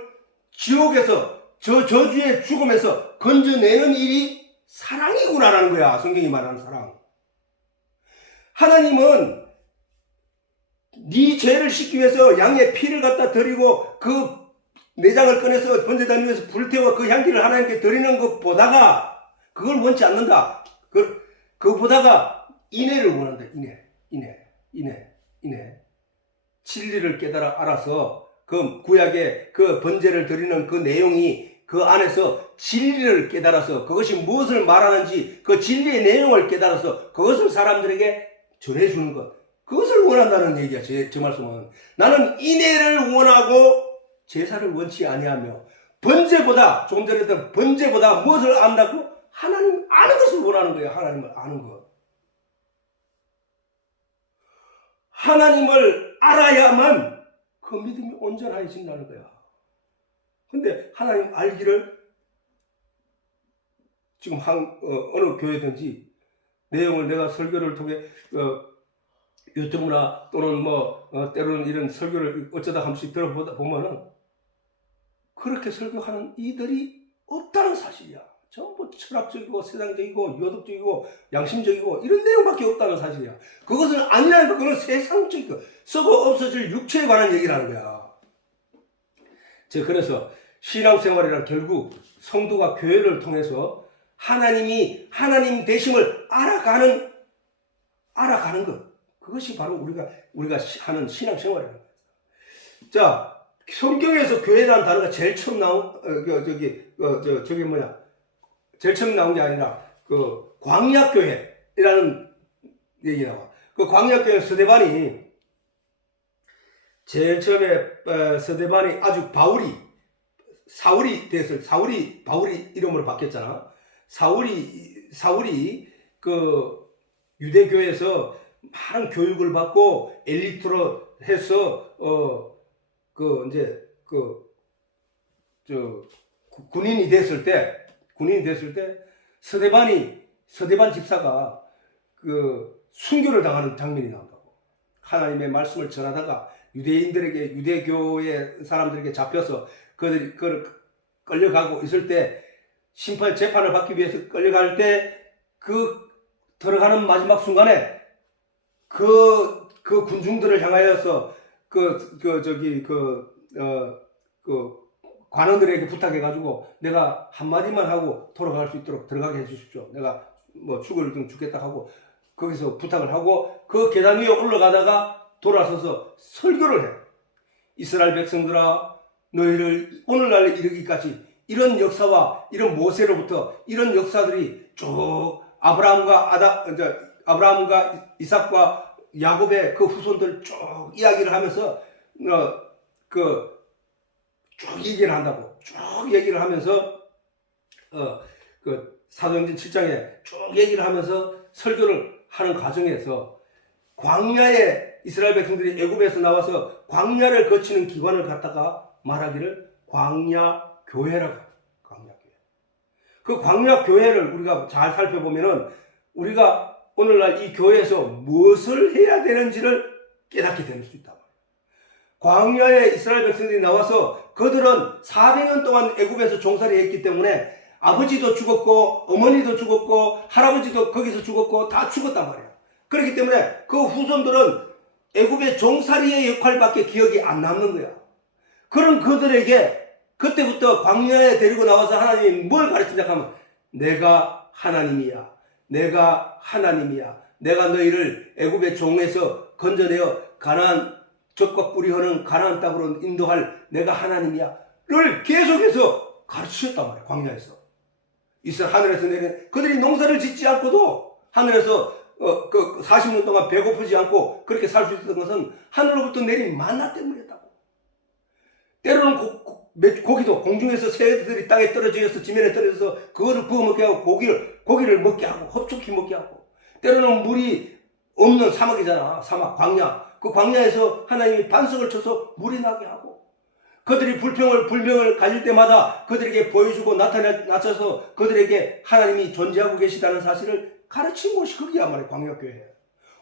지옥에서 저 저주의 죽음에서 건져내는 일이 사랑이구나라는 거야. 성경이 말하는 사랑. 하나님은 네 죄를 씻기 위해서 양의 피를 갖다 드리고 그 내장을 꺼내서 번제단 위에서 불태워 그 향기를 하나님께 드리는 것보다가 그걸 원치 않는다. 그보다가 인애를 원한다. 인애. 진리를 깨달아 알아서 그 구약의 그 번제를 드리는 그 내용이 그 안에서 진리를 깨달아서 그것이 무엇을 말하는지 그 진리의 내용을 깨달아서 그것을 사람들에게 전해주는 것. 그것을 원한다는 얘기야. 제 말씀은. 나는 인애를 원하고 제사를 원치 아니하며 번제보다 조금 전에 했던 번제보다 무엇을 안다고? 하나님 아는 것을 원하는 거예요. 하나님을 아는 것. 하나님을 알아야만 그 믿음이 온전해진다는 거야. 근데 하나님 알기를 지금 어느 교회든지 내용을 내가 설교를 통해 유튜브나 또는 때로는 이런 설교를 어쩌다 한 번씩 들어보다 보면은 그렇게 설교하는 이들이 없다는 사실이야. 전부 철학적이고 세상적이고 유도적이고 양심적이고 이런 내용밖에 없다는 사실이야. 그것은 아니라는 거. 그건 세상적이고 썩어 없어질 육체에 관한 얘기라는 거야. 그래서 신앙생활이란 결국 성도가 교회를 통해서 하나님이 하나님 되심을 알아가는 것. 그것이 바로 우리가 하는 신앙생활이라는 거예요. 자, 성경에서 교회라는 단어가 제일 처음 나온 제일 처음 나온 게 아니라 그 광야교회라는 얘기 나와. 그 광야교회 스데반이 제일 처음에 스데반이 아주 사울이 바울이 이름으로 바뀌었잖아. 사울이 그 유대교회에서 많은 교육을 받고 엘리트로 해서 군인이 됐을 때 스데반 집사가 그 순교를 당하는 장면이 나온다고. 하나님의 말씀을 전하다가 유대교의 사람들에게 잡혀서 그들이 끌려가고 있을 때 재판을 받기 위해서 끌려갈 때 들어가는 마지막 순간에 그 군중들을 향하여서 관원들에게 부탁해가지고 내가 한마디만 하고 돌아갈 수 있도록 들어가게 해주십시오. 내가 죽겠다 하고 거기서 부탁을 하고 그 계단 위에 올라가다가 돌아서서 설교를 해. 이스라엘 백성들아, 너희를 오늘날 이르기까지 이런 역사와 이런 모세로부터 이런 역사들이 쭉 아브라함과 이삭과 야곱의 그 후손들 쭉 이야기를 하면서 쭉 얘기를 한다고. 쭉 얘기를 하면서 사도행전 7장에 쭉 얘기를 하면서 설교를 하는 과정에서 광야에 이스라엘 백성들이 애굽에서 나와서 광야를 거치는 기간을 갖다가 말하기를 광야교회라고. 광야교회. 그 광야교회를 우리가 잘 살펴보면은 우리가 오늘날 이 교회에서 무엇을 해야 되는지를 깨닫게 될 수 있다. 광야에 이스라엘 백성들이 나와서 그들은 400년 동안 애굽에서 종살이 했기 때문에 아버지도 죽었고 어머니도 죽었고 할아버지도 거기서 죽었고 다 죽었단 말이야. 그렇기 때문에 그 후손들은 애굽의 종살이의 역할밖에 기억이 안 남는 거야. 그런 그들에게 그때부터 광야에 데리고 나와서 하나님이 뭘 가르친다 하면 내가 하나님이야. 내가 너희를 애굽의 종에서 건져내어 가나안 적과 꿀이 흐르는 가나안 땅으로 인도할 내가 하나님이야 를 계속해서 가르치셨단 말이야. 광야에서 하늘에서 내린 그들이 농사를 짓지 않고도 하늘에서 40년 동안 배고프지 않고 그렇게 살 수 있었던 것은 하늘로부터 내린 만나 때문이었다고. 때로는 고기도 공중에서 새들이 땅에 떨어져서 지면에 떨어져서 그거를 구워 먹게 하고 고기를 고기를 먹게 하고 흡족히 먹게 하고, 때로는 물이 없는 사막이잖아. 사막, 광야. 그 광야에서 하나님이 반석을 쳐서 물이 나게 하고, 그들이 불명을 가질 때마다 그들에게 보여주고 나타나서 그들에게 하나님이 존재하고 계시다는 사실을 가르친 곳이 거기야 말이야. 광야교회.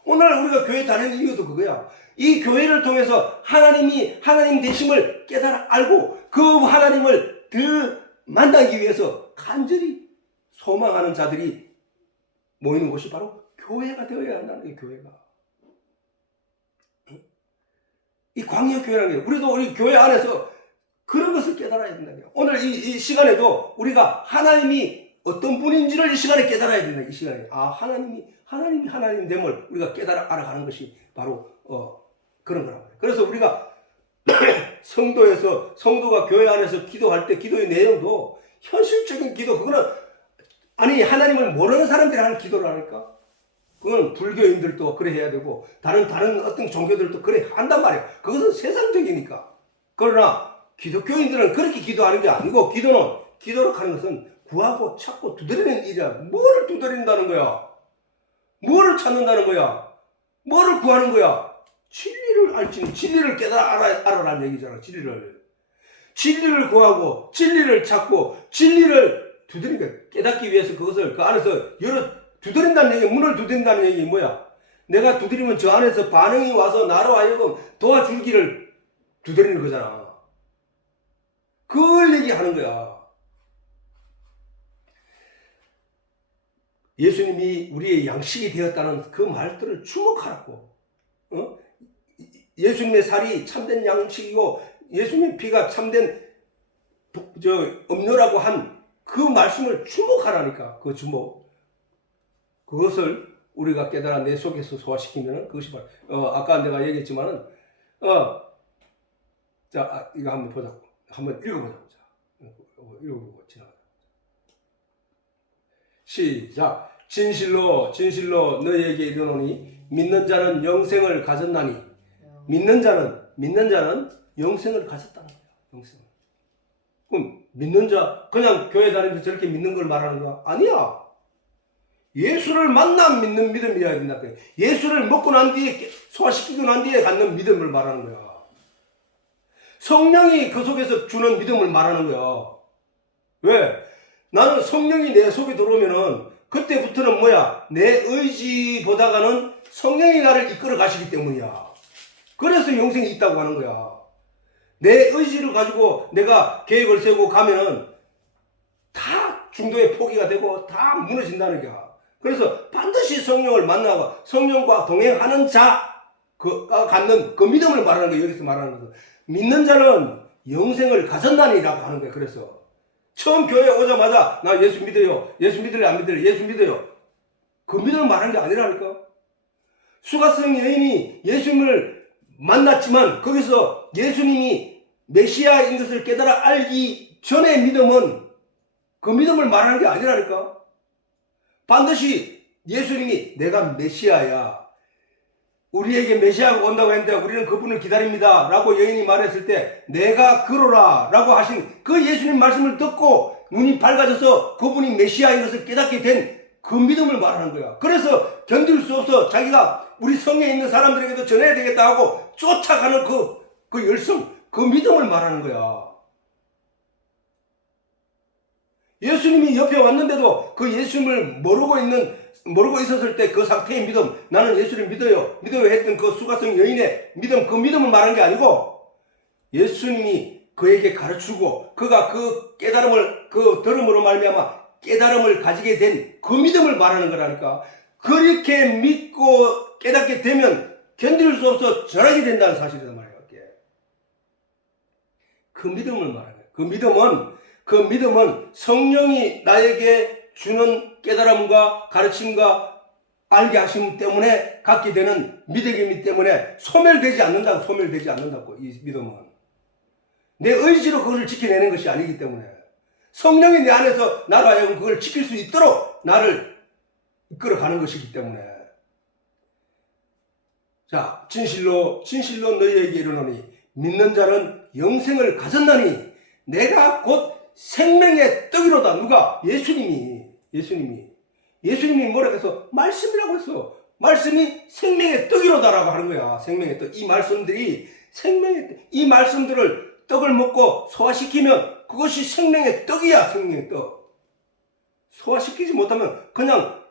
오늘 우리가 교회 다니는 이유도 그거야. 이 교회를 통해서 하나님이 하나님 되심을 깨달아 알고 그 하나님을 더 만나기 위해서 간절히 소망하는 자들이 모이는 곳이 바로 교회가 되어야 한다는 게, 교회가. 이 광야교회라는 게, 우리도 우리 교회 안에서 그런 것을 깨달아야 된다는 거예요. 오늘 이 시간에도 우리가 하나님이 어떤 분인지를 이 시간에 깨달아야 된다. 이 시간에. 하나님이 하나님됨을 우리가 깨달아 알아가는 것이 바로 그런 거란 말이에요. 그래서 우리가 성도가 교회 안에서 기도할 때 기도의 내용도 현실적인 기도, 그거는 하나님을 모르는 사람들이 하는 기도를 하니까 그건 불교인들도 그래 해야 되고 다른 어떤 종교들도 그래 한단 말이에요. 그것은 세상적이니까. 그러나 기독교인들은 그렇게 기도하는 게 아니고, 기도로 하는 것은 구하고 찾고 두드리는 일이야. 뭐를 두드린다는 거야? 뭐를 찾는다는 거야? 뭐를 구하는 거야? 진리를 알지, 진리를 알아라는 얘기잖아. 진리를 구하고 진리를 찾고 진리를 두드리니까, 깨닫기 위해서 그것을 그 안에서 두드린다는 얘기, 문을 두드린다는 얘기 뭐야? 내가 두드리면 저 안에서 반응이 와서 나로 하여금 도와주기를 두드리는 거잖아. 그걸 얘기하는 거야. 예수님이 우리의 양식이 되었다는 그 말들을 주목하라고. 예수님의 살이 참된 양식이고 예수님의 피가 참된 음료라고 한 그 말씀을 주목하라니까. 그 주목. 그것을 우리가 깨달아 내 속에서 소화시키면 그것이 바로 아까 내가 얘기했지만은 자, 이거 한번 보자고. 한번 읽어보자. 읽어보고 지나가자. 시작. 진실로 너희에게 이르노니 믿는 자는 영생을 가졌나니. 믿는 자는 영생을 가졌다는 거야. 영생을. 그럼 믿는 자 그냥 교회 다니면서 저렇게 믿는 걸 말하는 거야? 아니야. 예수를 만나 믿는 믿음이어야 된다. 예수를 먹고 난 뒤에, 소화시키고 난 뒤에 갖는 믿음을 말하는 거야. 성령이 그 속에서 주는 믿음을 말하는 거야. 왜? 나는 성령이 내 속에 들어오면은 그때부터는 뭐야? 내 의지보다가는 성령이 나를 이끌어 가시기 때문이야. 그래서 영생이 있다고 하는 거야. 내 의지를 가지고 내가 계획을 세우고 가면은 다 중도에 포기가 되고 다 무너진다는 거야. 그래서 반드시 성령을 만나고 성령과 동행하는 자가 갖는 그 믿음을 말하는 거예요. 여기서 말하는 것은. 믿는 자는 영생을 가졌나니라고 하는 거예요. 그래서 처음 교회에 오자마자 나 예수 믿어요. 예수 믿을래 안 믿을래? 예수 믿어요. 그 믿음을 말하는 게 아니라니까. 수가성 여인이 예수님을 만났지만 거기서 예수님이 메시아인 것을 깨달아 알기 전의 믿음은 그 믿음을 말하는 게 아니라니까. 반드시 예수님이 내가 메시아야, 우리에게 메시아가 온다고 했는데 우리는 그분을 기다립니다 라고 여인이 말했을 때 내가 그러라 라고 하신 그 예수님 말씀을 듣고 눈이 밝아져서 그분이 메시아인 것을 깨닫게 된 그 믿음을 말하는 거야. 그래서 견딜 수 없어 자기가 우리 성에 있는 사람들에게도 전해야 되겠다 하고 쫓아가는 그 열성, 그 믿음을 말하는 거야. 예수님이 옆에 왔는데도 그 예수님을 모르고 있었을 때 그 상태의 믿음, 나는 예수를 믿어요 했던 그 수가성 여인의 믿음, 그 믿음을 말한 게 아니고 예수님이 그에게 가르치고 그가 그 깨달음을, 그 들음으로 말미암아 깨달음을 가지게 된 그 믿음을 말하는 거라니까. 그렇게 믿고 깨닫게 되면 견딜 수 없어 전하게 된다는 사실이란 말이에요. 그 믿음을 말하는 거예요. 그 믿음은 성령이 나에게 주는 깨달음과 가르침과 알게 하심 때문에 갖게 되는 믿음이기 때문에 소멸되지 않는다고. 이 믿음은 내 의지로 그것을 지켜내는 것이 아니기 때문에 성령이 내 안에서 나로 하여금 그걸 지킬 수 있도록 나를 이끌어가는 것이기 때문에. 자, 진실로 너희에게 이르노니 믿는 자는 영생을 가졌나니 내가 곧 생명의 떡이로다. 누가? 예수님이 예수님이 뭐라고 해서 말씀이라고 했어. 말씀이 생명의 떡이로다라고 하는 거야. 생명의 떡. 이 말씀들이 생명의 떡. 이 말씀들을 떡을 먹고 소화시키면 그것이 생명의 떡이야. 생명의 떡. 소화시키지 못하면 그냥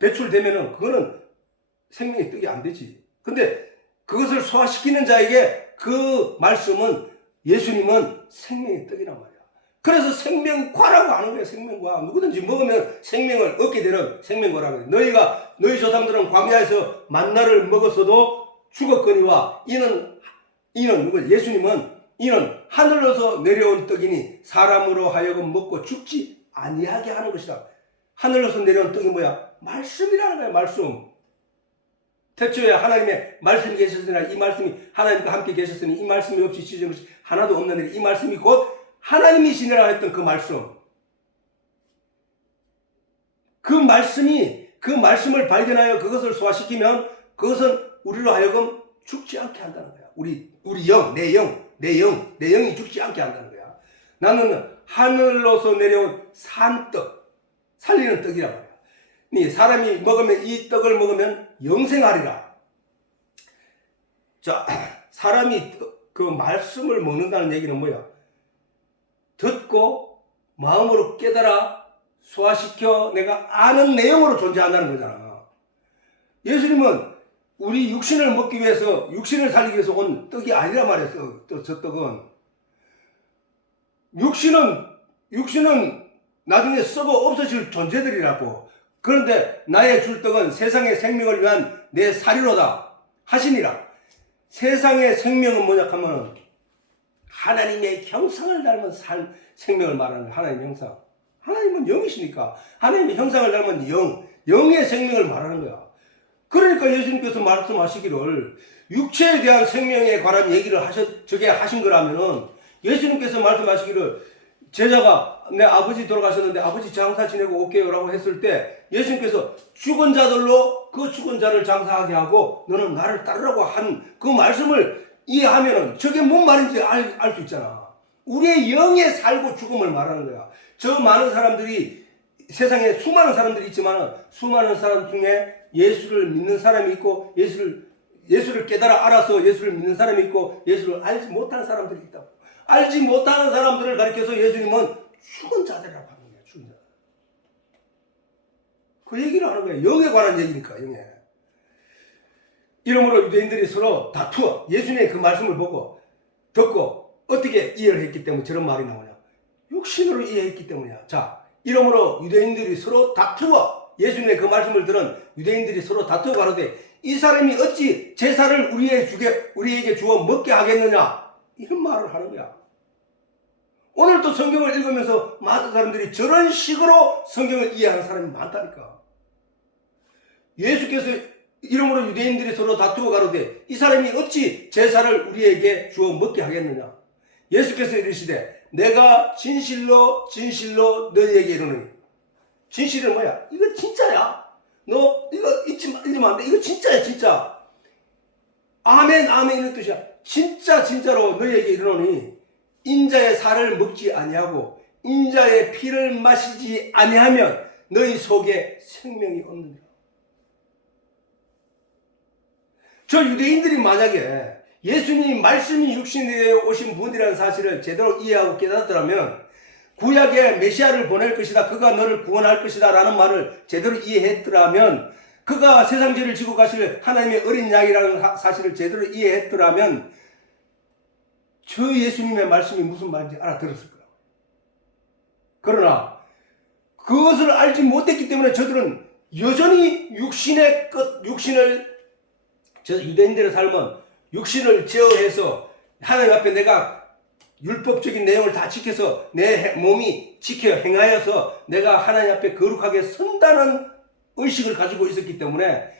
배출되면은 그거는 생명의 떡이 안 되지. 근데 그것을 소화시키는 자에게 그 말씀은 예수님은 생명의 떡이란 말이야. 그래서 생명과라고 하는 거야. 생명과. 누구든지 먹으면 생명을 얻게 되는 생명과라고 해. 너희 조상들은 광야에서 만나를 먹었어도 죽었거니와 이는 누구? 예수님은 이는 하늘로서 내려온 떡이니 사람으로 하여금 먹고 죽지 아니하게 하는 것이다. 하늘로서 내려온 떡이 뭐야? 말씀이라는 거야. 말씀. 태초에 하나님의 말씀이 계셨으나 이 말씀이 하나님과 함께 계셨으니 이 말씀이 없이 지은 것이 하나도 없는데 이 말씀이 곧 하나님이시니라 했던 그 말씀. 그 말씀을 발견하여 그것을 소화시키면 그것은 우리로 하여금 죽지 않게 한다는 거야. 우리 영, 내 영이 죽지 않게 한다는 거야. 나는 하늘로서 내려온 산떡, 살리는 떡이란 말이야. 사람이 먹으면 이 떡을 먹으면 영생하리라. 자, 사람이 그 말씀을 먹는다는 얘기는 뭐야? 듣고 마음으로 깨달아 소화시켜 내가 아는 내용으로 존재한다는 거잖아. 예수님은 우리 육신을 먹기 위해서, 육신을 살리기 위해서 온 떡이 아니란 말이었어. 저 떡은. 육신은 나중에 썩어 없어질 존재들이라고. 그런데 나의 줄 떡은 세상의 생명을 위한 내 살이로다 하시니라. 세상의 생명은 뭐냐 하면 하나님의 형상을 닮은 생명을 말하는 거예요. 하나님의 형상. 하나님은 영이시니까 하나님의 형상을 닮은 영의 생명을 말하는 거야. 그러니까 예수님께서 말씀하시기를 육체에 대한 생명에 관한 얘기를 저게 하신 거라면은 예수님께서 말씀하시기를 제자가 내 아버지 돌아가셨는데 아버지 장사 지내고 올게요 라고 했을 때 예수님께서 죽은 자들로 그 죽은 자를 장사하게 하고 너는 나를 따르라고 한 그 말씀을 이해하면은 저게 뭔 말인지 알 수 있잖아. 우리의 영에 살고 죽음을 말하는 거야. 저 많은 사람들이 세상에 수많은 사람들이 있지만 수많은 사람 중에 예수를 믿는 사람이 있고 예수를 깨달아 알아서 예수를 믿는 사람이 있고 예수를 알지 못하는 사람들이 있다고. 알지 못하는 사람들을 가리켜서 예수님은 죽은 자들이라고 하는 거야. 죽은 자들. 그 얘기를 하는 거야. 영에 관한 얘기니까. 영에. 이러므로 유대인들이 서로 다투어 예수님의 그 말씀을 보고 듣고 어떻게 이해를 했기 때문에 저런 말이 나오냐. 육신으로 이해했기 때문이야. 자, 이러므로 유대인들이 서로 다투어 예수님의 그 말씀을 들은 유대인들이 서로 다투어 가로되 이 사람이 어찌 제사를 우리에게 주어 먹게 하겠느냐. 이런 말을 하는 거야. 오늘도 성경을 읽으면서 많은 사람들이 저런 식으로 성경을 이해하는 사람이 많다니까. 예수께서 이러므로 유대인들이 서로 다투어 가로되 이 사람이 어찌 제사를 우리에게 주어 먹게 하겠느냐. 예수께서 이르시되 내가 진실로 너희에게 이르노니. 진실은 뭐야? 이거 진짜야. 너 이거 잊으면 안 돼. 이거 진짜야 진짜. 아멘 이런 뜻이야. 진짜로 너희에게 이르노니 인자의 살을 먹지 아니하고 인자의 피를 마시지 아니하면 너희 속에 생명이 없느니라. 저 유대인들이 만약에 예수님 말씀이 육신에 오신 분이라는 사실을 제대로 이해하고 깨닫더라면 구약의 메시아를 보낼 것이다. 그가 너를 구원할 것이다. 라는 말을 제대로 이해했더라면 그가 세상 죄를 지고 가실 하나님의 어린 양이라는 사실을 제대로 이해했더라면 저 예수님의 말씀이 무슨 말인지 알아들었을 거야. 그러나 그것을 알지 못했기 때문에 저들은 여전히 저 유대인들의 삶은 육신을 제어해서 하나님 앞에 내가 율법적인 내용을 다 지켜서 내 몸이 지켜 행하여서 내가 하나님 앞에 거룩하게 선다는 의식을 가지고 있었기 때문에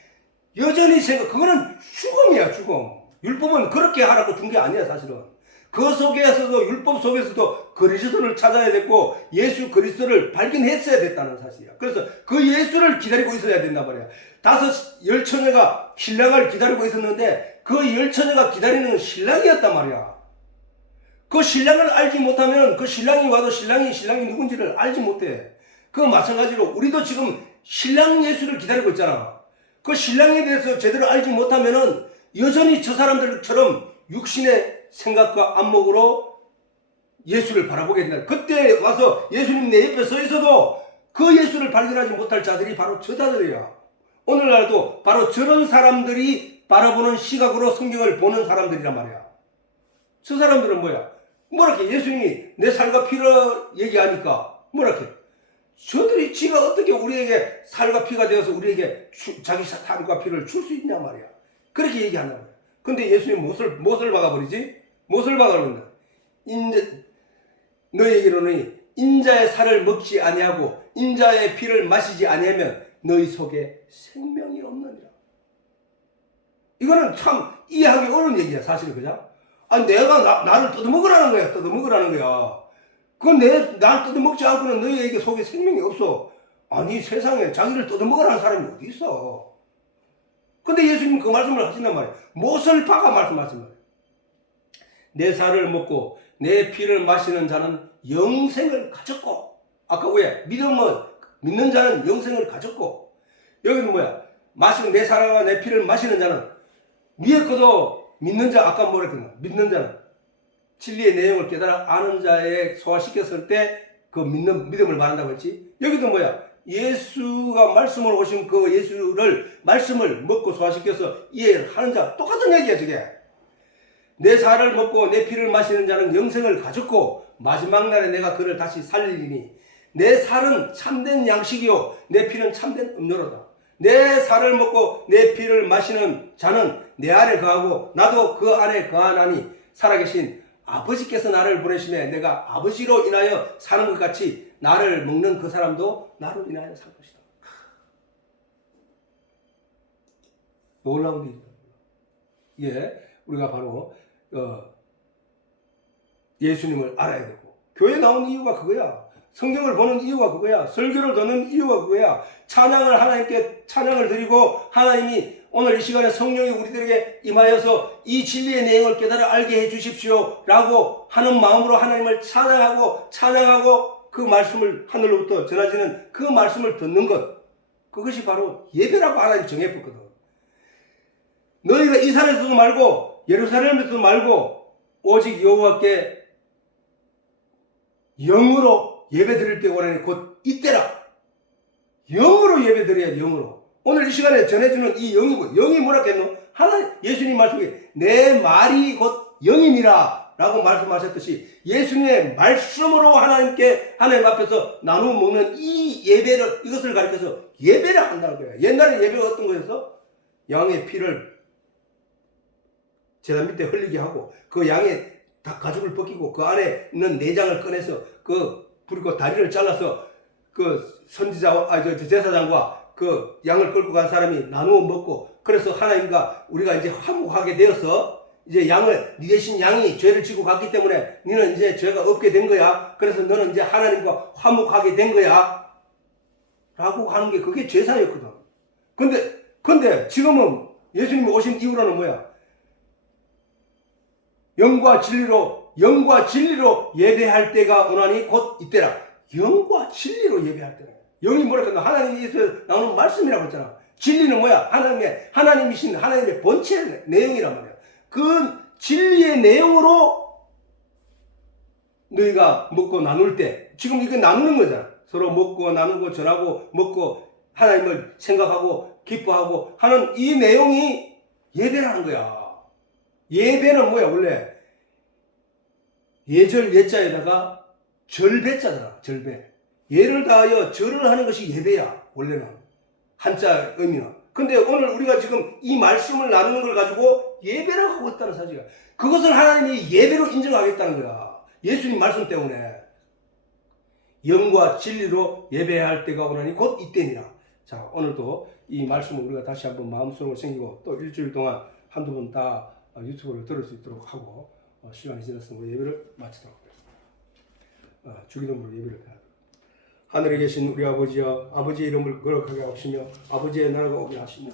여전히 그거는 죽음이야, 죽음. 율법은 그렇게 하라고 준 게 아니야, 사실은. 그 속에서도, 율법 속에서도 그리스도를 찾아야 됐고, 예수 그리스도를 발견했어야 됐다는 사실이야. 그래서 그 예수를 기다리고 있어야 된단 말이야. 5 처녀가 신랑을 기다리고 있었는데, 그 10처녀가 기다리는 신랑이었단 말이야. 그 신랑을 알지 못하면, 그 신랑이 와도 신랑이 누군지를 알지 못해. 그 마찬가지로, 우리도 지금 신랑 예수를 기다리고 있잖아. 그 신랑에 대해서 제대로 알지 못하면은 여전히 저 사람들처럼 육신의 생각과 안목으로 예수를 바라보게 된다. 그때 와서 예수님 내 옆에 서 있어도 그 예수를 발견하지 못할 자들이 바로 저 자들이야. 오늘날도 바로 저런 사람들이 바라보는 시각으로 성경을 보는 사람들이란 말이야. 저 사람들은 뭐야? 뭐랄게 예수님이 내 살과 피를 얘기하니까 뭐랄게 저들이 지가 어떻게 우리에게 살과 피가 되어서 우리에게 자기 살과 피를 줄 수 있냐 말이야. 그렇게 얘기한단 말이야. 근데 예수님 무엇을 박아버리지? 무엇을 박아버린다? 너희에게로는 인자의 살을 먹지 아니하고 인자의 피를 마시지 아니하면 너희 속에 생명이 없느니라. 이거는 참 이해하기 어려운 얘기야 사실은. 그죠? 아니 내가 나를 뜯어먹으라는 거야. 뜯어먹으라는 거야. 날 뜯어먹지 않고는 너희에게 속에 생명이 없어. 아니 세상에 자기를 뜯어먹으라는 사람이 어디 있어. 근데 예수님은 그 말씀을 하신단 말이야. 무엇을 박아 말씀하신 말이야. 내 살을 먹고 내 피를 마시는 자는 영생을 가졌고, 아까 왜? 믿는 자는 영생을 가졌고, 여기는 뭐야? 내 살과 내 피를 마시는 자는, 위에 거도 믿는 자, 아까 뭐라 했나? 믿는 자는 진리의 내용을 깨달아 아는 자에 소화시켰을 때 그 믿음을 말한다고 했지. 여기도 뭐야? 예수가 말씀으로 오신 그 말씀을 먹고 소화시켜서 이해하는 자, 똑같은 얘기야 저게. 내 살을 먹고 내 피를 마시는 자는 영생을 가졌고 마지막 날에 내가 그를 다시 살리리니 내 살은 참된 양식이요 내 피는 참된 음료로다. 내 살을 먹고 내 피를 마시는 자는 내 안에 거하고 나도 그 안에 거하나니 살아계신 아버지께서 나를 보내심에 내가 아버지로 인하여 사는 것 같이 나를 먹는 그 사람도 나로 인하여 살 것이다. 놀라운 일이다. 예, 우리가 바로 예수님을 알아야 되고, 교회 나온 이유가 그거야. 성경을 보는 이유가 그거야. 설교를 듣는 이유가 그거야. 하나님께 찬양을 드리고 하나님이 오늘 이 시간에 성령이 우리들에게 임하여서 이 진리의 내용을 깨달아 알게 해 주십시오 라고 하는 마음으로 하나님을 찬양하고 그 말씀을 하늘로부터 전하지는 그 말씀을 듣는 것, 그것이 바로 예배라고 하나님이 정해봤거든. 너희가 이 산에서도 말고 예루살렘에서도 말고 오직 여호와께 영으로 예배드릴 때 원하니 곧 이때라. 영으로 예배드려야 영으로. 오늘 이 시간에 전해주는 이 영이 뭐라 했노? 예수님 말씀에 내 말이 곧 영이니라 라고 말씀하셨듯이 예수님의 말씀으로 하나님 앞에서 나누어 먹는 이 예배를, 이것을 가리켜서 예배를 한다는 거예요. 옛날에 예배가 어떤 거였어? 양의 피를 제단 밑에 흘리게 하고 그 양의 다 가죽을 벗기고 그 안에 있는 내장을 꺼내서 그리고 다리를 잘라서 그 제사장과 그 양을 끌고 간 사람이 나누어 먹고, 그래서 하나님과 우리가 이제 화목하게 되어서 이제 네 대신 양이 죄를 지고 갔기 때문에 너는 이제 죄가 없게 된 거야. 그래서 너는 이제 하나님과 화목하게 된 거야 라고 하는 게 그게 제사였거든. 근데 지금은 예수님이 오신 이후로는 뭐야? 영과 진리로 예배할 때가 오나니 곧 이때라. 영과 진리로 예배할 때라. 영이 뭐라 했나? 하나님에서 나오는 말씀이라고 했잖아. 진리는 뭐야? 하나님이신 하나님의 본체 내용이란 말이야. 그 진리의 내용으로 너희가 먹고 나눌 때, 지금 이거 나누는 거잖아. 서로 먹고 나누고 전하고 먹고 하나님을 생각하고 기뻐하고 하는 이 내용이 예배라는 거야. 예배는 뭐야? 원래 예절 예자에다가 절배자잖아. 절배. 예를 다하여 절을 하는 것이 예배야. 원래는 한자 의미는. 근데 오늘 우리가 지금 이 말씀을 나누는 걸 가지고 예배라고 하고 있다는 사실이야. 그것을 하나님이 예배로 인정하겠다는 거야. 예수님 말씀 때문에. 영과 진리로 예배해야 할 때가 오나니 곧 이때니라. 자, 오늘도 이 말씀을 우리가 다시 한번 마음속으로 생기고 또 일주일 동안 한두 번 다 유튜브를 들을 수 있도록 하고 시간이 지났으면 우리 예배를 마치도록 하겠습니다. 주기도문으로 예배를 드립니다. 하늘에 계신 우리 아버지여, 아버지의 이름을 거룩하게 하시며 아버지의 나라가 오게 하시며